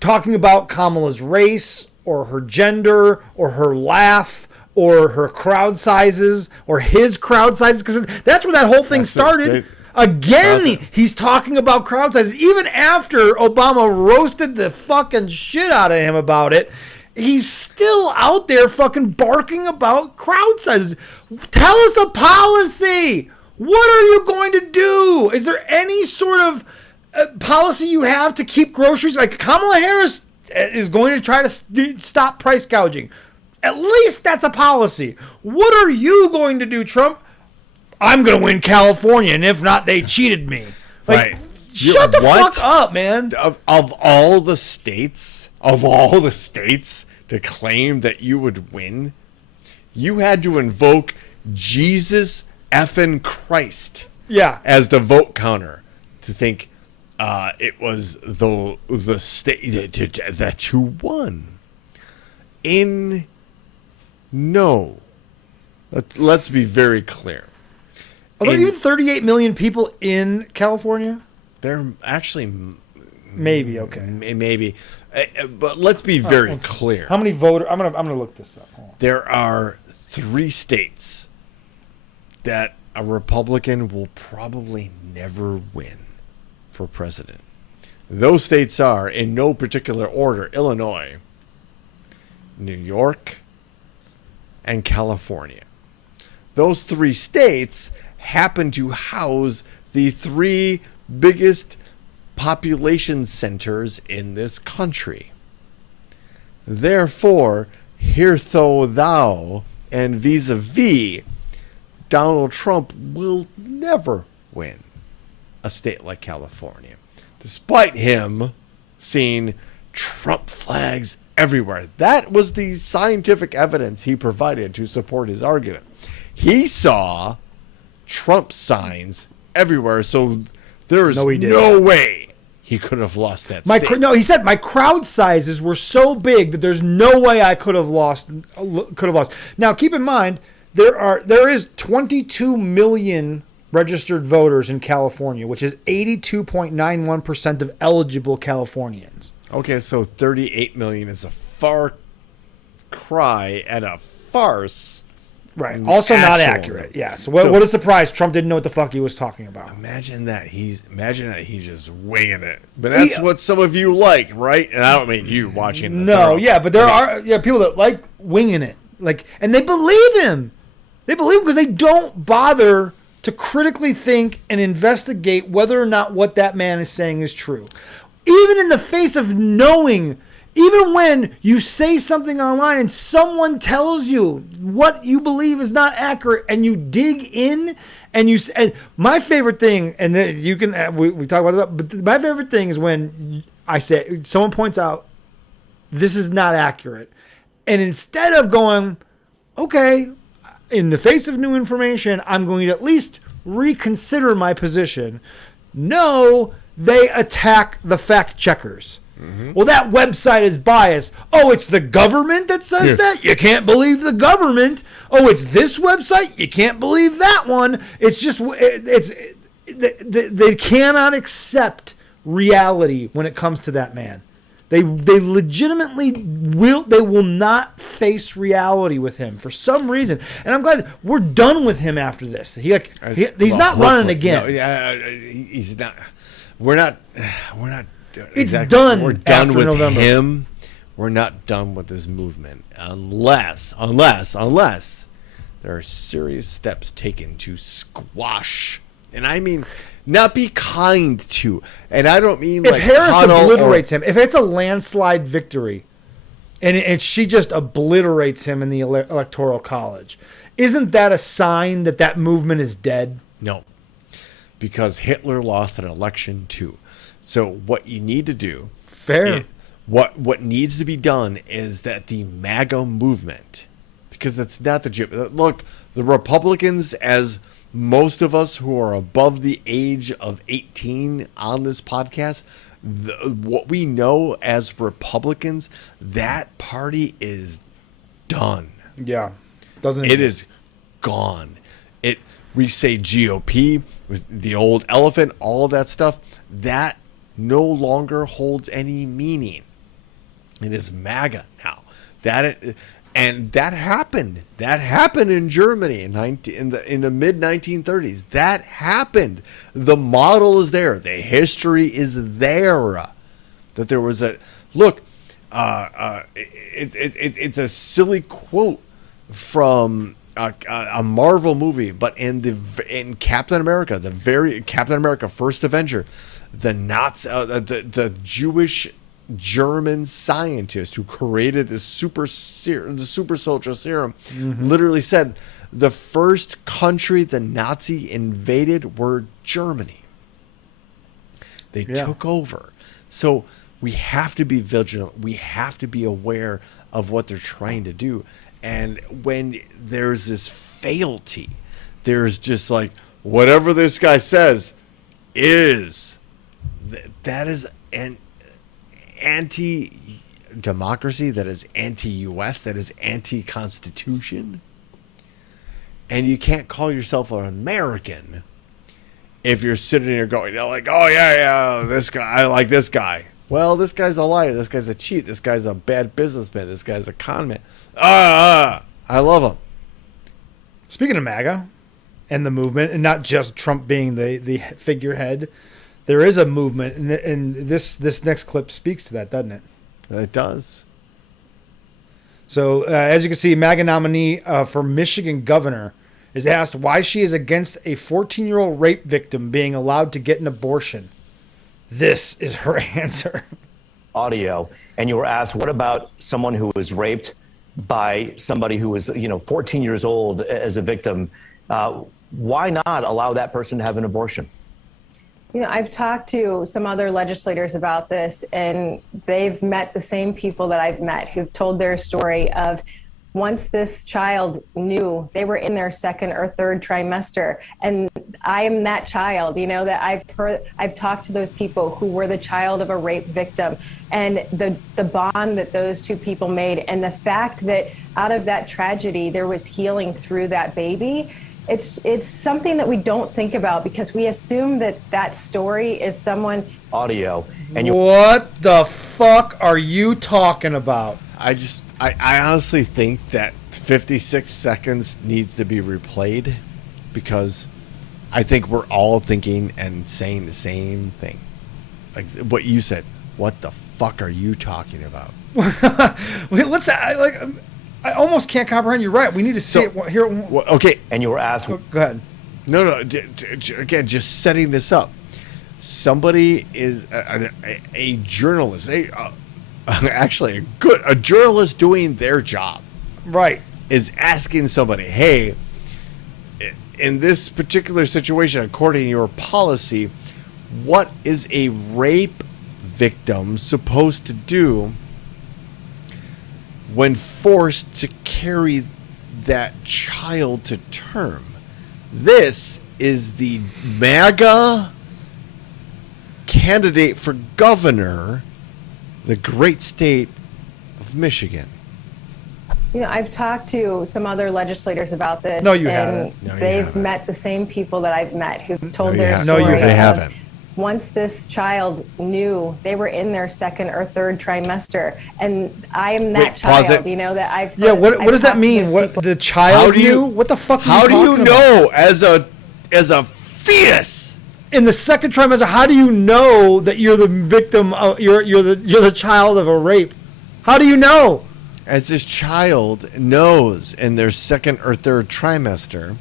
talking about Kamala's race or her gender or her laugh or her crowd sizes or his crowd sizes, because that's where that whole thing started. Again, he's talking about crowd sizes. Even after Obama roasted the fucking shit out of him about it, he's still out there fucking barking about crowd sizes. Tell us a policy. What are you going to do? Is there any sort of policy you have to keep groceries? Like Kamala Harris is going to try to stop price gouging. At least that's a policy. What are you going to do, Trump? I'm going to win California, and if not, they cheated me. Like, Right. Shut the fuck up, man. Of all the states to claim that you would win, you had to invoke Jesus effing Christ as the vote counter to think it was the state that who won. No. Let's be very clear. Are there even 38 million people in California? They're actually Maybe, okay. maybe, but let's be very clear. How many voters? I'm gonna look this up. Hold on. There are 3 states that a Republican will probably never win for president. Those states are, in no particular order, Illinois, New York, and California. Those 3 states happen to house the 3 biggest population centers in this country. Therefore, hitherto thou and vis-a-vis, Donald Trump will never win a state like California, despite him seeing Trump flags everywhere. That was the scientific evidence he provided to support his argument. He saw Trump signs everywhere, so there is no way he could have lost that state. No, he said my crowd sizes were so big that there's no way I could have lost. Now, keep in mind there is 22 million registered voters in California, which is 82.91% of eligible Californians. Okay, so 38 million is a far cry and a farce. Right. Also not accurate. Yeah. So what a surprise. Trump didn't know what the fuck he was talking about. Imagine that he's just winging it. But that's what some of you like, right? And I don't mean you watching. But there are people that like winging it. Like, and they believe him. They believe him because they don't bother to critically think and investigate whether or not what that man is saying is true. Even in the face of knowing, even when you say something online and someone tells you what you believe is not accurate and you dig in and my favorite thing, and you can, we talk about that, but my favorite thing is when I say, someone points out, this is not accurate. And instead of going, okay, in the face of new information, I'm going to at least reconsider my position. No, they attack the fact checkers. Mm-hmm. Well, that website is biased. Oh, it's the government that says that? You can't believe the government. Oh, it's this website? You can't believe that one. It's just, they cannot accept reality when it comes to that man. They legitimately will not face reality with him for some reason. And I'm glad we're done with him after this. He's not running again. No, he's not. We're not. It's done. We're done with November. him. We're not done with this movement unless there are serious steps taken to squash. And I mean, not be kind to. And I don't mean if like Harris obliterates him. If it's a landslide victory, and she just obliterates him in the electoral college, isn't that a sign that that movement is dead? No, because Hitler lost an election too. So what you need to do, what needs to be done is that the MAGA movement, because that's not the look, the Republicans, as most of us who are above the age of 18 on this podcast, what we know as Republicans, that party is done. Yeah, doesn't it is gone. We say GOP, the old elephant, all of that stuff. That no longer holds any meaning. It is MAGA now. And that happened. That happened in Germany in the mid 1930s. That happened. The model is there. The history is there. That there was a look. It's a silly quote from a Marvel movie, but in Captain America, Captain America First Avenger, the Jewish German scientist who created the super soldier serum, literally said the first country the Nazi invaded were Germany. They took over. So we have to be vigilant. We have to be aware of what they're trying to do. And when there's this fealty, there's just like, whatever this guy says is, that is an anti-democracy, that is anti-US, that is anti-constitution. And you can't call yourself an American if you're sitting here going, like, oh yeah, this guy, I like this guy. Well, this guy's a liar. This guy's a cheat. This guy's a bad businessman. This guy's a con man. I love him. Speaking of MAGA and the movement, and not just Trump being the figurehead, there is a movement, and this next clip speaks to that, doesn't it? It does. So, as you can see, MAGA nominee for Michigan governor is asked why she is against a 14-year-old rape victim being allowed to get an abortion. This is her answer. Audio, and you were asked, what about someone who was raped by somebody who was, 14 years old as a victim? Why not allow that person to have an abortion? I've talked to some other legislators about this, and they've met the same people that I've met who've told their story of once this child knew, they were in their second or third trimester. And I am that child, that I've talked to those people who were the child of a rape victim, and the bond that those two people made, and the fact that out of that tragedy, there was healing through that baby. It's something that we don't think about because we assume that story is someone. Audio. And What the fuck are you talking about? I honestly think that 56 seconds needs to be replayed because I think we're all thinking and saying the same thing. Like what you said. What the fuck are you talking about? I almost can't comprehend. You're right. We need to see it here. Okay. And you were asked. Go ahead. No. Again, just setting this up. Somebody is a journalist. Actually, a journalist doing their job. Right. Is asking somebody, hey, in this particular situation, according to your policy, what is a rape victim supposed to do when forced to carry that child to term? This is the MAGA candidate for governor, the great state of Michigan. I've talked to some other legislators about this. No, you haven't. No, you they've haven't. met the same people that I've met who've told No, you their haven't. story. No, you They of haven't. Once this child knew, they were in their second or third trimester, and I am that Wait, pause child. it. That I've. Yeah. What I've does that talked to mean? those What people. the child knew? What the fuck? How do you talking know as a fetus? in the second trimester? How do you know that you're the victim? You're the child of a rape? How do you know? As this child knows in their second or third trimester.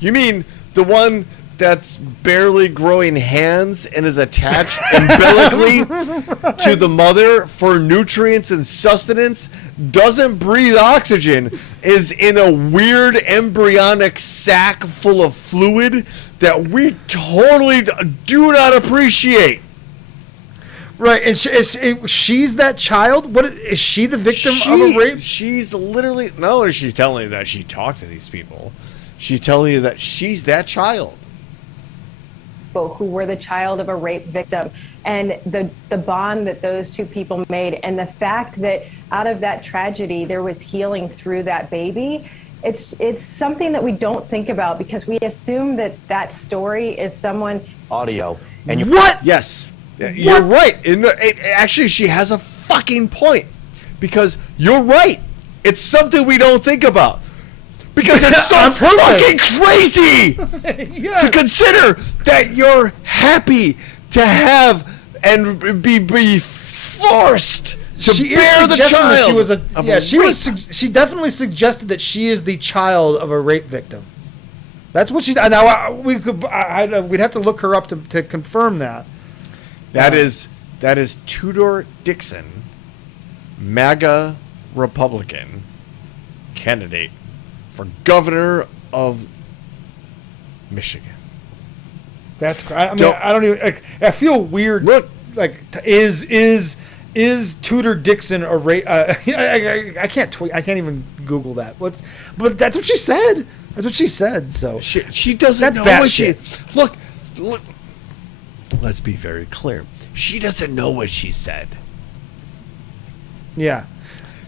You mean the one that's barely growing hands and is attached umbilically to the mother for nutrients and sustenance, doesn't breathe oxygen, is in a weird embryonic sac full of fluid that we totally do not appreciate. Right, and she's that child. What is she? The victim of a rape? She's literally, not only is she telling you that she talked to these people, she's telling you that she's that child. Who were the child of a rape victim, and the bond that those two people made, and the fact that out of that tragedy there was healing through that baby. It's something that we don't think about because we assume that story is someone. Audio. And What? Yes. You're right. Actually, she has a fucking point. Because you're right. It's something we don't think about. Because it's so fucking crazy to consider that you're happy to have and be forced to bear the child. She definitely suggested that she is the child of a rape victim. That's what she. Now we'd have to look her up to confirm that. That is Tudor Dixon, MAGA Republican candidate for governor of Michigan. That's I mean, I don't even. I feel weird. Look, is Tudor Dixon a rape? I can't even Google that. But that's what she said. That's what she said. So she doesn't that's know bad what shit. Look. Let's be very clear. She doesn't know what she said. Yeah.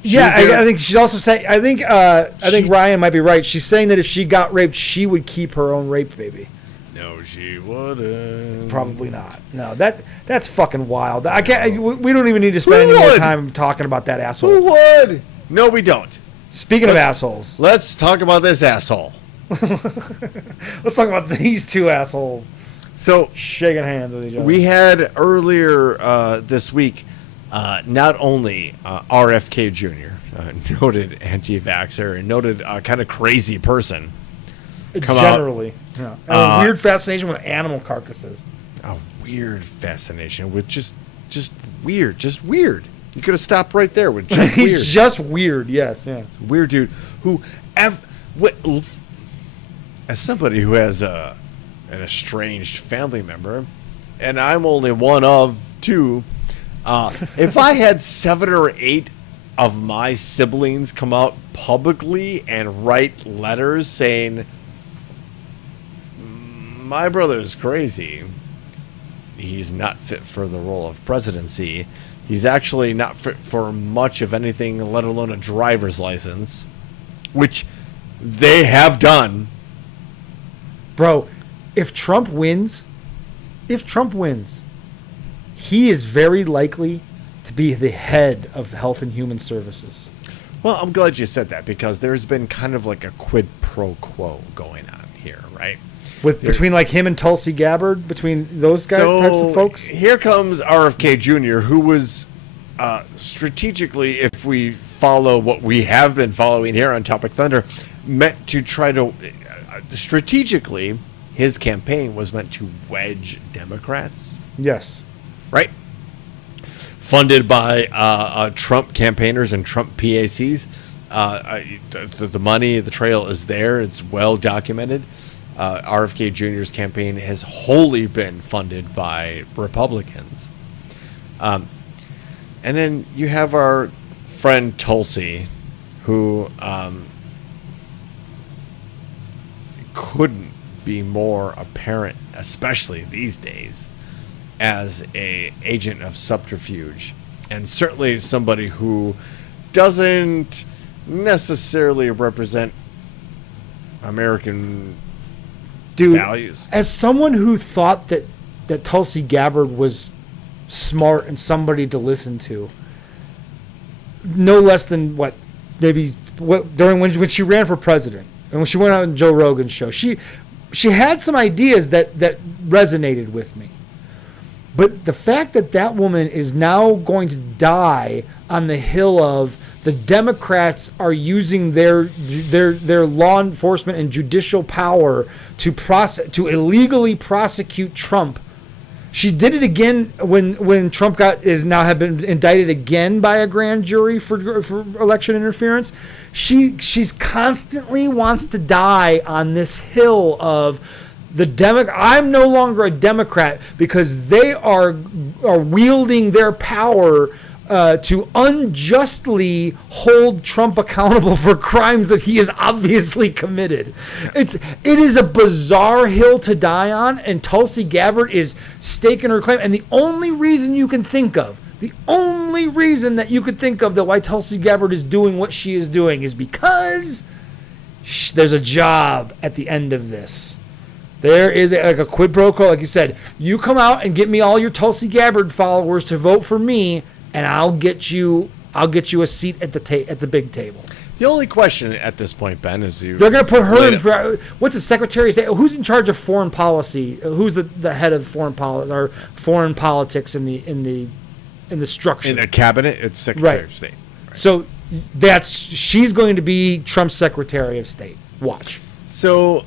I think she's also saying. I think Ryan might be right. She's saying that if she got raped, she would keep her own rape baby. No, she wouldn't. Probably not. No, that's fucking wild. I can't. We don't even need to spend any more time talking about that asshole. Who would? No, we don't. Speaking of assholes, let's talk about this asshole. Let's talk about these two assholes. So shaking hands with each other. We had earlier this week. Not only RFK Jr., noted anti-vaxxer and noted kind of crazy person. Generally. Yeah. A weird fascination with animal carcasses. A weird fascination with just weird. Just weird. You could have stopped right there with just weird. He's just weird, yes. Yeah. Weird dude who, as somebody who has an estranged family member, and I'm only one of two, if I had 7 or 8 of my siblings come out publicly and write letters saying, my brother is crazy, he's not fit for the role of presidency, he's actually not fit for much of anything, let alone a driver's license, which they have done. Bro, if Trump wins, he is very likely to be the head of Health and Human Services. Well, I'm glad you said that because there's been kind of like a quid pro quo going on here, right? Between like him and Tulsi Gabbard, between those types of folks? Here comes RFK Jr., who was strategically, if we follow what we have been following here on Topic Thunder, meant to try to, strategically, his campaign was meant to wedge Democrats. Yes. Right? Funded by Trump campaigners and Trump PACs. The money, the trail is there. It's well documented. RFK Jr.'s campaign has wholly been funded by Republicans. And then you have our friend Tulsi, who couldn't be more apparent, especially these days, as a agent of subterfuge, and certainly somebody who doesn't necessarily represent American values. As someone who thought that Tulsi Gabbard was smart and somebody to listen to, no less than during when she ran for president and when she went on Joe Rogan's show, she had some ideas that resonated with me. But the fact that woman is now going to die on the hill of the Democrats are using their law enforcement and judicial power to illegally prosecute Trump. She did it again when Trump have been indicted again by a grand jury for election interference. She's constantly wants to die on this hill of I'm no longer a Democrat because they are wielding their power to unjustly hold Trump accountable for crimes that he has obviously committed. It is a bizarre hill to die on, and Tulsi Gabbard is staking her claim. And the only reason you can think of that why Tulsi Gabbard is doing what she is doing is because there's a job at the end of this. There is like a quid pro quo, like you said. You come out and get me all your Tulsi Gabbard followers to vote for me, and I'll get you a seat at the big table. The only question at this point, Ben, is they're going to put her in for what's the Secretary of State? Who's in charge of foreign policy? Who's the head of foreign policy or foreign politics in the structure? In the cabinet, it's Secretary of State. Right. So she's going to be Trump's Secretary of State. Watch. So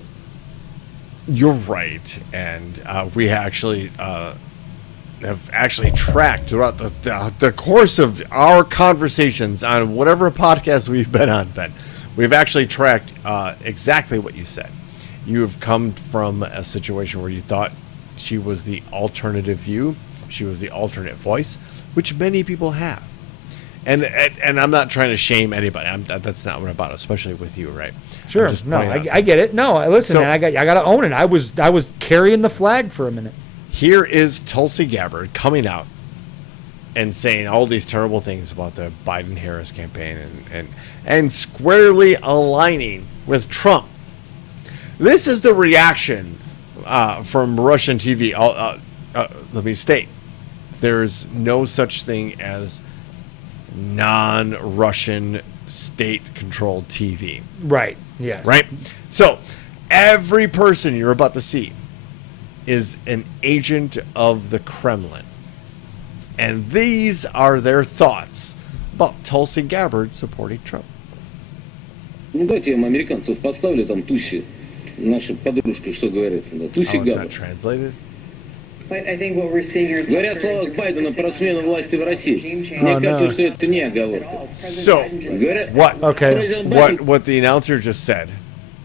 you're right, and we actually have actually tracked throughout the course of our conversations on whatever podcast we've been on, Ben. We've actually tracked exactly what you said. You have come from a situation where you thought she was the alternative view, she was the alternate voice, which many people have. And I'm not trying to shame anybody. That's not what I'm about, especially with you, right? Sure. No, I get it. No, listen, man, I got to own it. I was carrying the flag for a minute. Here is Tulsi Gabbard coming out and saying all these terrible things about the Biden-Harris campaign and squarely aligning with Trump. This is the reaction from Russian TV. Let me state, there's no such thing as non-Russian state-controlled TV. Right. Yes. Right? So every person you're about to see is an agent of the Kremlin. And these are their thoughts about Tulsi Gabbard supporting Trump. Ну дайте им американцев поставлю там тущи, наши подружки, что говорят, тущи How is that translated? I think what we're seeing here. Говорят слова Байдена про смену власти в России. Мне кажется, что это не оговорка. So, what the announcer just said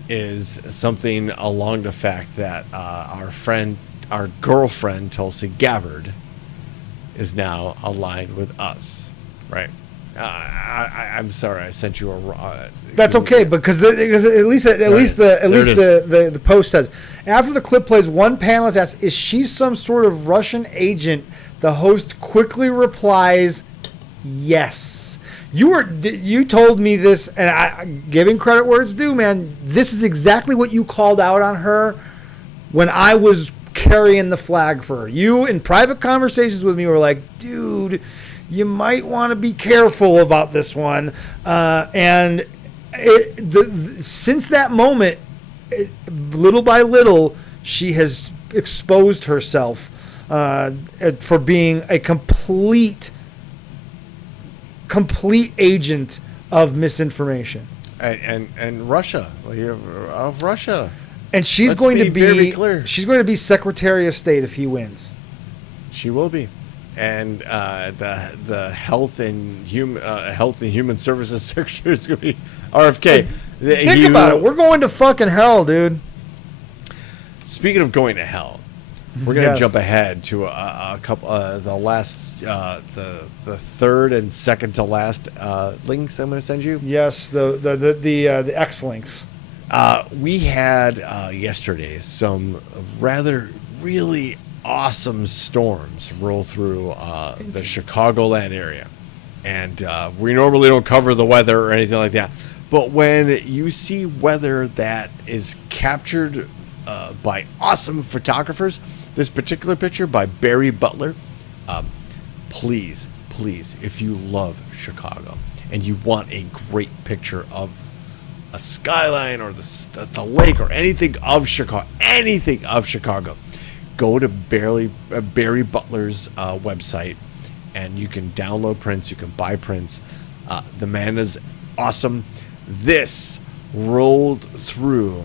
is something along the fact that our girlfriend Tulsi Gabbard is now aligned with us, right? I'm sorry, I sent you a. That's okay, because at least the post says, after the clip plays, one panelist asks, "Is she some sort of Russian agent?" The host quickly replies, "Yes." You told me this, and giving credit where it's due, man. This is exactly what you called out on her when I was carrying the flag for her. You, in private conversations with me, were like, "Dude, you might want to be careful about this one." Since that moment, little by little, she has exposed herself for being a complete agent of misinformation. And Russia, of Russia. And she's Let's going to very clear. She's going to be Secretary of State if he wins. She will be. And the health and human services secretary is going to be RFK. Think about it. We're going to fucking hell, dude. Speaking of going to hell, we're going to jump ahead to a couple the third and second to last links I'm going to send you. Yes, the X links. We had yesterday some really awesome storms roll through the Chicagoland area, and we normally don't cover the weather or anything like that, but when you see weather that is captured by awesome photographers, this particular picture by Barry Butler, please, if you love Chicago and you want a great picture of a skyline or the lake or anything of Chicago, go to Barry Butler's website, and you can download prints, you can buy prints. The man is awesome. This rolled through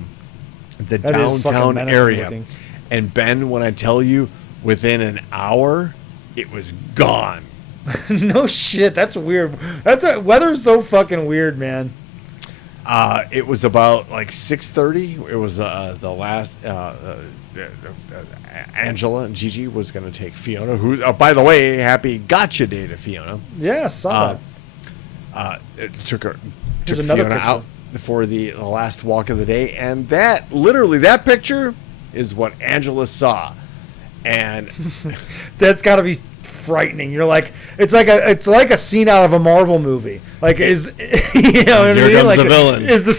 the downtown area, looking. And Ben, when I tell you, within an hour, it was gone. No shit, that's weird. Weather's so fucking weird, man. It was about like 6:30. It was the last. Angela and Gigi was going to take Fiona, who, by the way, happy gotcha day to Fiona. Yeah, saw that. It took another Fiona picture out for the last walk of the day, and that picture is what Angela saw, and that's got to be frightening. You're like, it's like a scene out of a Marvel movie. Like, is you know what I Here mean? comes Like, the villain. is the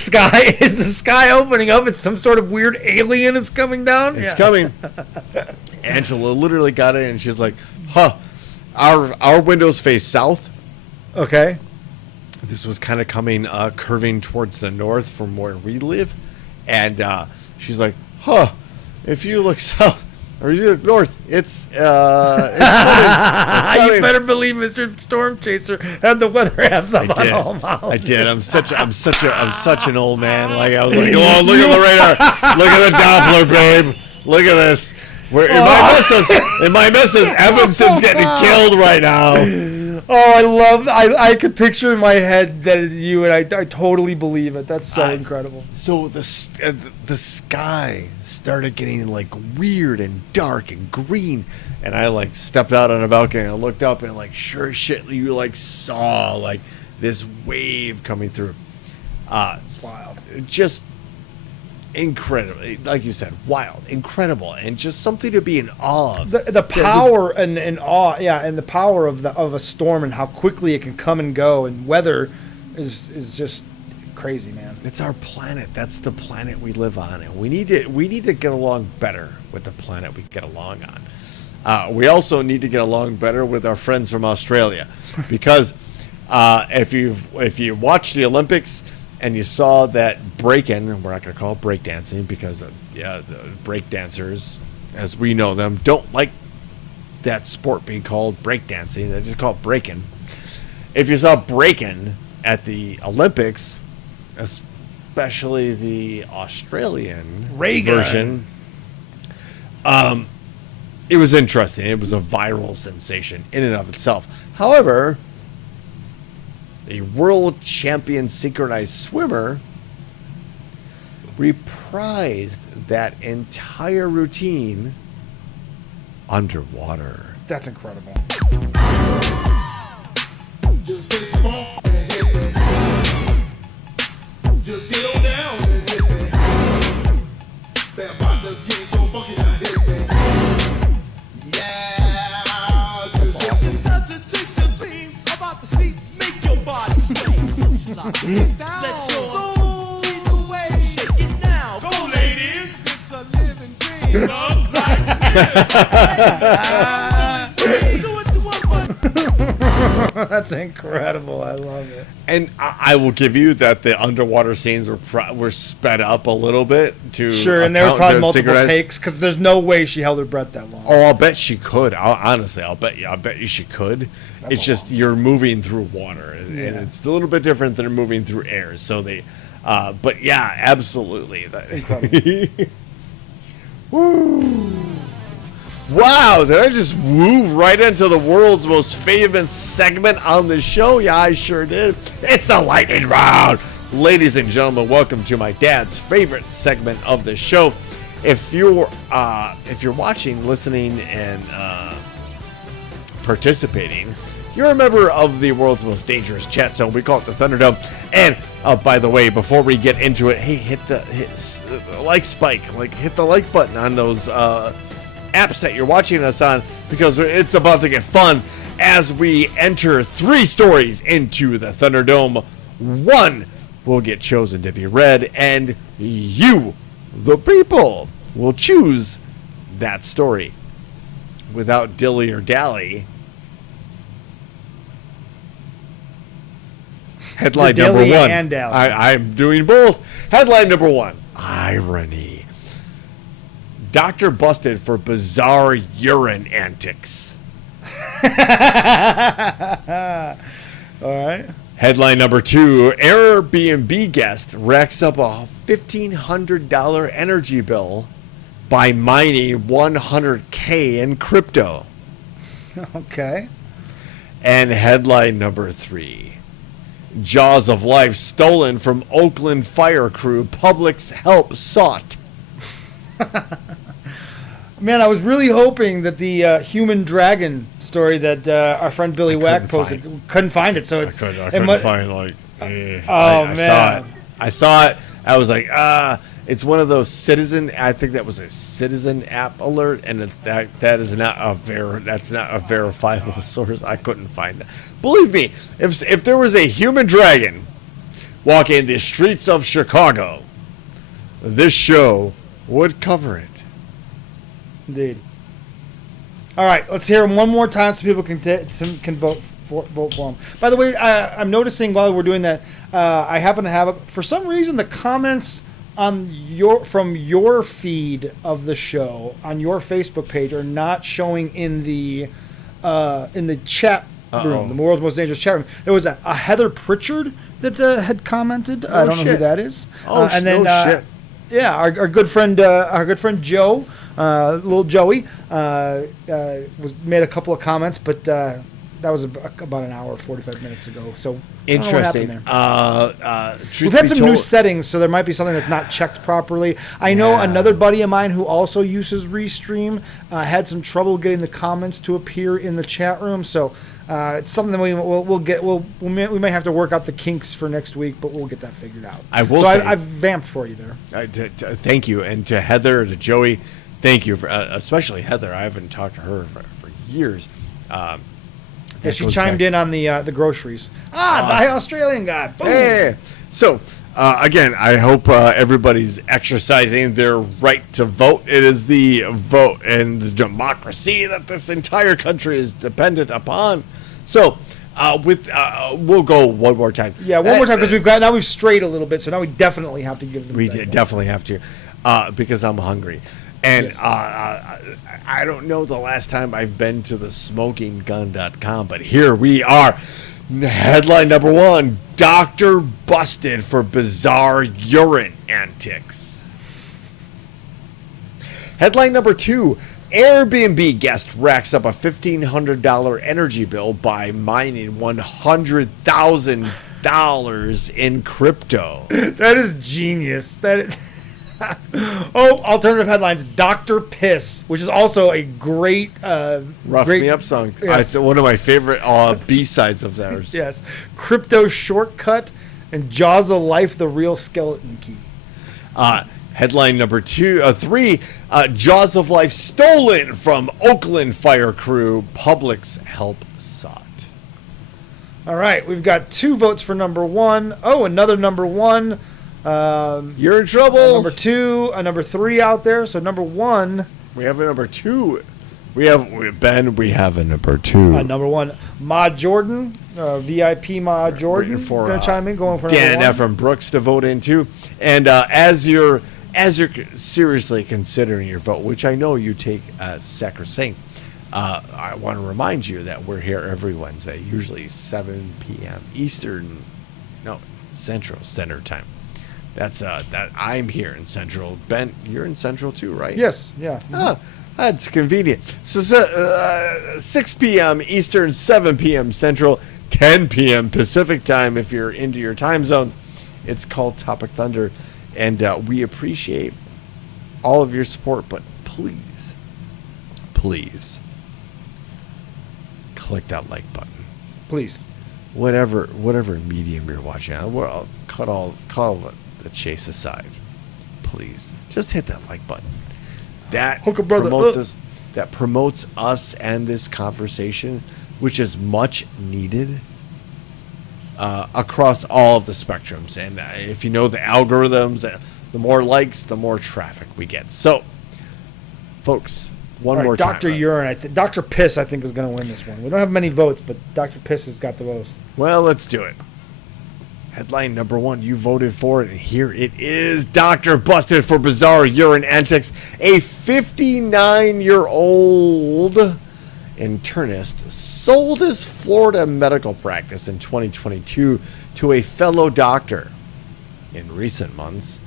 sky opening up? It's some sort of weird alien is coming down. It's coming. Angela literally got it, and she's like, "Huh, our windows face south." Okay. This was kind of coming, curving towards the north from where we live, and she's like, "Huh, if you look south or you look north, it's coming. It's coming." You better believe Mr. Storm Chaser had the weather apps up on all models. I did. I'm such an old man. Like, I was like, "Oh, look at the radar. Look at the Doppler, babe. Look at this. It might miss us. Evanston's getting killed right now." Oh, I could picture in my head that it's you, and I totally believe it. That's so incredible. So the sky started getting like weird and dark and green, and I like stepped out on a balcony and I looked up, and like sure as shit you like saw like this wave coming through. Wild. Just incredible, like you said, wild, incredible, and just something to be in awe of. The power and awe, and the power of a storm and how quickly it can come and go, and weather is just crazy, man. It's our planet. That's the planet we live on, and we need to get along better with the planet we get along on. We also need to get along better with our friends from Australia, because if you watch the Olympics and you saw that break-in, we're not going to call it breakdancing because the breakdancers, as we know them, don't like that sport being called breakdancing. They just call it break-in. If you saw break-in at the Olympics, especially the Australian version, it was interesting. It was a viral sensation in and of itself. However, a world champion synchronized swimmer reprised that entire routine underwater. That's incredible. Just get on down. That bartenders getting so funky now. Yeah, just it's time to taste your dreams about the seats. Make your body sway. Get down. Let your soul lead the way. Shake it now. Go, ladies. It's a living dream. Love like this. Do what you want, but That's incredible. I love it. And I will give you that the underwater scenes were sped up a little bit to Sure, and there was probably multiple synchronize. takes because there's no way she held her breath that long. Oh, I'll bet she could. Honestly, I'll bet you she could. It's just you're moving through water, and it's a little bit different than moving through air. So they, but yeah, absolutely. Incredible. Woo! Wow, did I just woo right into the world's most famous segment on the show? Yeah, I sure did. It's the lightning round. Ladies and gentlemen, welcome to my dad's favorite segment of the show. If you're watching, listening, and participating, you're a member of the world's most dangerous chat zone. We call it the Thunderdome. And by the way, before we get into it, hey, hit the like spike, like hit the like button on those apps that you're watching us on, because it's about to get fun as we enter 3 stories into the Thunderdome. 1 will get chosen to be read, and you, the people, will choose that story. Without dilly or dally, headline number 1. And dally. I'm doing both. Headline number 1, irony. Doctor busted for bizarre urine antics. All right. Headline number 2, Airbnb guest racks up a $1,500 energy bill by mining $100K in crypto. Okay. And headline number 3, Jaws of Life stolen from Oakland fire crew, public's help sought. Man, I was really hoping that the human dragon story that our friend Billy Wack posted couldn't find it. So it's I couldn't find like. man, I saw it. I was like, it's one of those citizen. I think that was a citizen app alert, and that's not a verifiable source. I couldn't find it. Believe me, if there was a human dragon walking the streets of Chicago, this show would cover it. Indeed. All right, let's hear him one more time so people can vote for him. By the way, I'm noticing while we're doing that, I happen to have, for some reason, the comments on from your feed of the show on your Facebook page are not showing in the chat room, the world's most dangerous chat room. There was a Heather Pritchard that had commented. I don't know who that is. And then shit. Yeah, our good friend Joe, little Joey, made a couple of comments, but that was about an hour, 45 minutes ago. So interesting. We've had some new settings, so there might be something that's not checked properly. I know another buddy of mine who also uses Restream had some trouble getting the comments to appear in the chat room. So it's something that we may have to work out the kinks for next week, but we'll get that figured out. I've vamped for you there. Thank you, and to Heather, to Joey, thank you for especially Heather. I haven't talked to her for years. Yeah, she chimed in on the groceries. The Australian guy. Boom. Hey. So, again, I hope everybody's exercising their right to vote. It is the vote and the democracy that this entire country is dependent upon. So, we'll go one more time. Yeah, one more time, because we've strayed a little bit, so now we definitely have to give them. We definitely have to, because I'm hungry. And yes. I don't know the last time I've been to the smokinggun.com, but here we are. Headline number 1, doctor busted for bizarre urine antics. Headline number 2, Airbnb guest racks up a $1,500 energy bill by mining $100,000 in crypto. That is genius. Alternative headlines. Dr. Piss, which is also a great Me Up song. Yes. One of my favorite B-sides of theirs. Yes. Crypto shortcut and Jaws of Life, the real skeleton key. Headline number 3, Jaws of Life stolen from Oakland fire crew. Public's help sought. All right, we've got 2 votes for number 1. Another number 1. You're in trouble. Number 2, a number 3 out there. So number 1, we have a number 2. We have a number 2. Number 1, Ma Jordan, VIP Ma Jordan. Gonna chime in, going for Dan number 1. from Brooks to vote in too. And as you're seriously considering your vote, which I know you take sacrosanct, I want to remind you that we're here every Wednesday, usually 7 p.m. Central Standard Time. That's that I'm here in Central. Ben, you're in Central too, right? Yes. Yeah. That's convenient. So 6 p.m. Eastern, 7 p.m. Central, 10 p.m. Pacific Time if you're into your time zones. It's called Topic Thunder, and we appreciate all of your support. But please, click that like button. Please. Whatever medium you're watching on, I'll cut all the chase aside. Please, just hit that like button. That promotes us and this conversation, which is much needed across all of the spectrums. And if you know the algorithms, the more likes, the more traffic we get. So, folks, one more time. Dr. Urine, Dr. Piss, I think, is going to win this one. We don't have many votes, but Dr. Piss has got the most. Well, let's do it. Headline number 1, you voted for it, and here it is. Doctor busted for bizarre urine antics. A 59-year-old internist sold his Florida medical practice in 2022 to a fellow doctor. In recent months,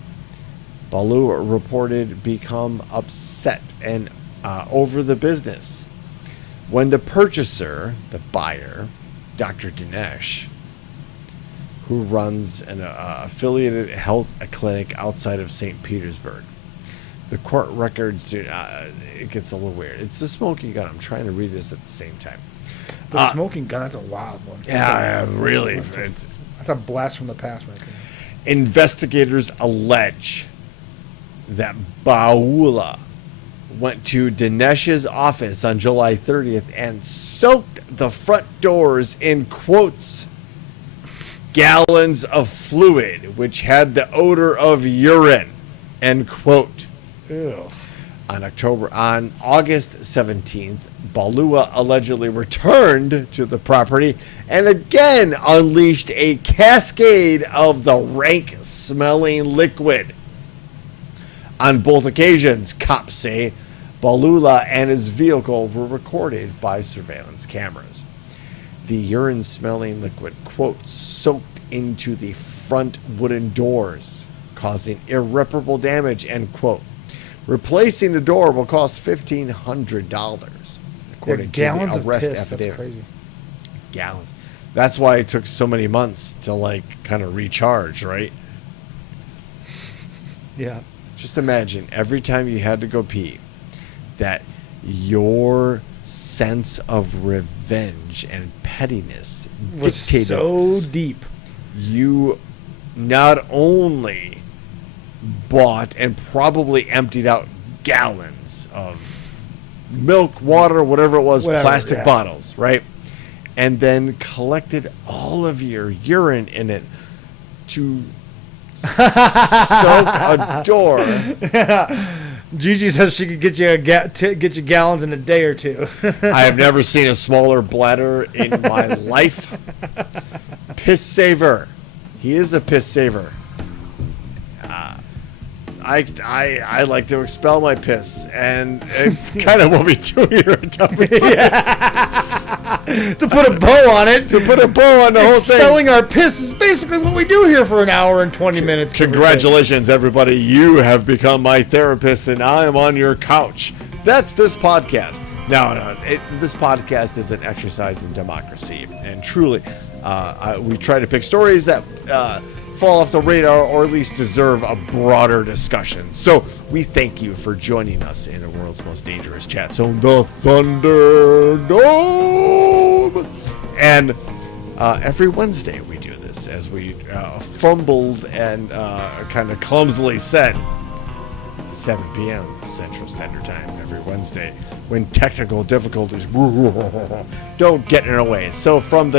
Baloo reported become upset and over the business when the purchaser, the buyer, Dr. Dinesh, who runs an affiliated health clinic outside of St. Petersburg. The court records, it gets a little weird. It's the smoking gun. I'm trying to read this at the same time. The smoking gun, that's a wild one. Yeah, really. That's a blast from the past right there. Investigators allege that Baula went to Dinesh's office on July 30th and soaked the front doors in, quotes, gallons of fluid, which had the odor of urine, end quote. Ew. On August 17th, Balua allegedly returned to the property and again unleashed a cascade of the rank-smelling liquid. On both occasions, cops say Balula and his vehicle were recorded by surveillance cameras. The urine-smelling liquid, quote, soaked into the front wooden doors, causing irreparable damage, end quote. Replacing the door will cost $1,500, according to the arrest affidavit. That's crazy. Gallons. That's why it took so many months to like kind of recharge, right? Yeah. Just imagine every time you had to go pee, that your sense of revenge and pettiness Was dictated so deep. you not only bought and probably emptied out gallons of milk, water, whatever it was, plastic bottles, right? And then collected all of your urine in it to soak a door. Gigi says she could get you get you gallons in a day or two. I have never seen a smaller bladder in my life. Piss saver. He is a piss saver. I like to expel my piss, and it's kind of what we do here at Topic. To put a bow on it. To put a bow on the whole thing. Expelling our piss is basically what we do here for an hour and 20 minutes. Congratulations, everybody. You have become my therapist, and I am on your couch. That's this podcast. No, this podcast is an exercise in democracy, and truly, we try to pick stories that fall off the radar or at least deserve a broader discussion. So we thank you for joining us in the world's most dangerous chat zone, the Thunderdome. And every Wednesday we do this, as we fumbled and kind of clumsily said, 7 p.m. Central Standard Time every Wednesday, when technical difficulties don't get in our way. So from the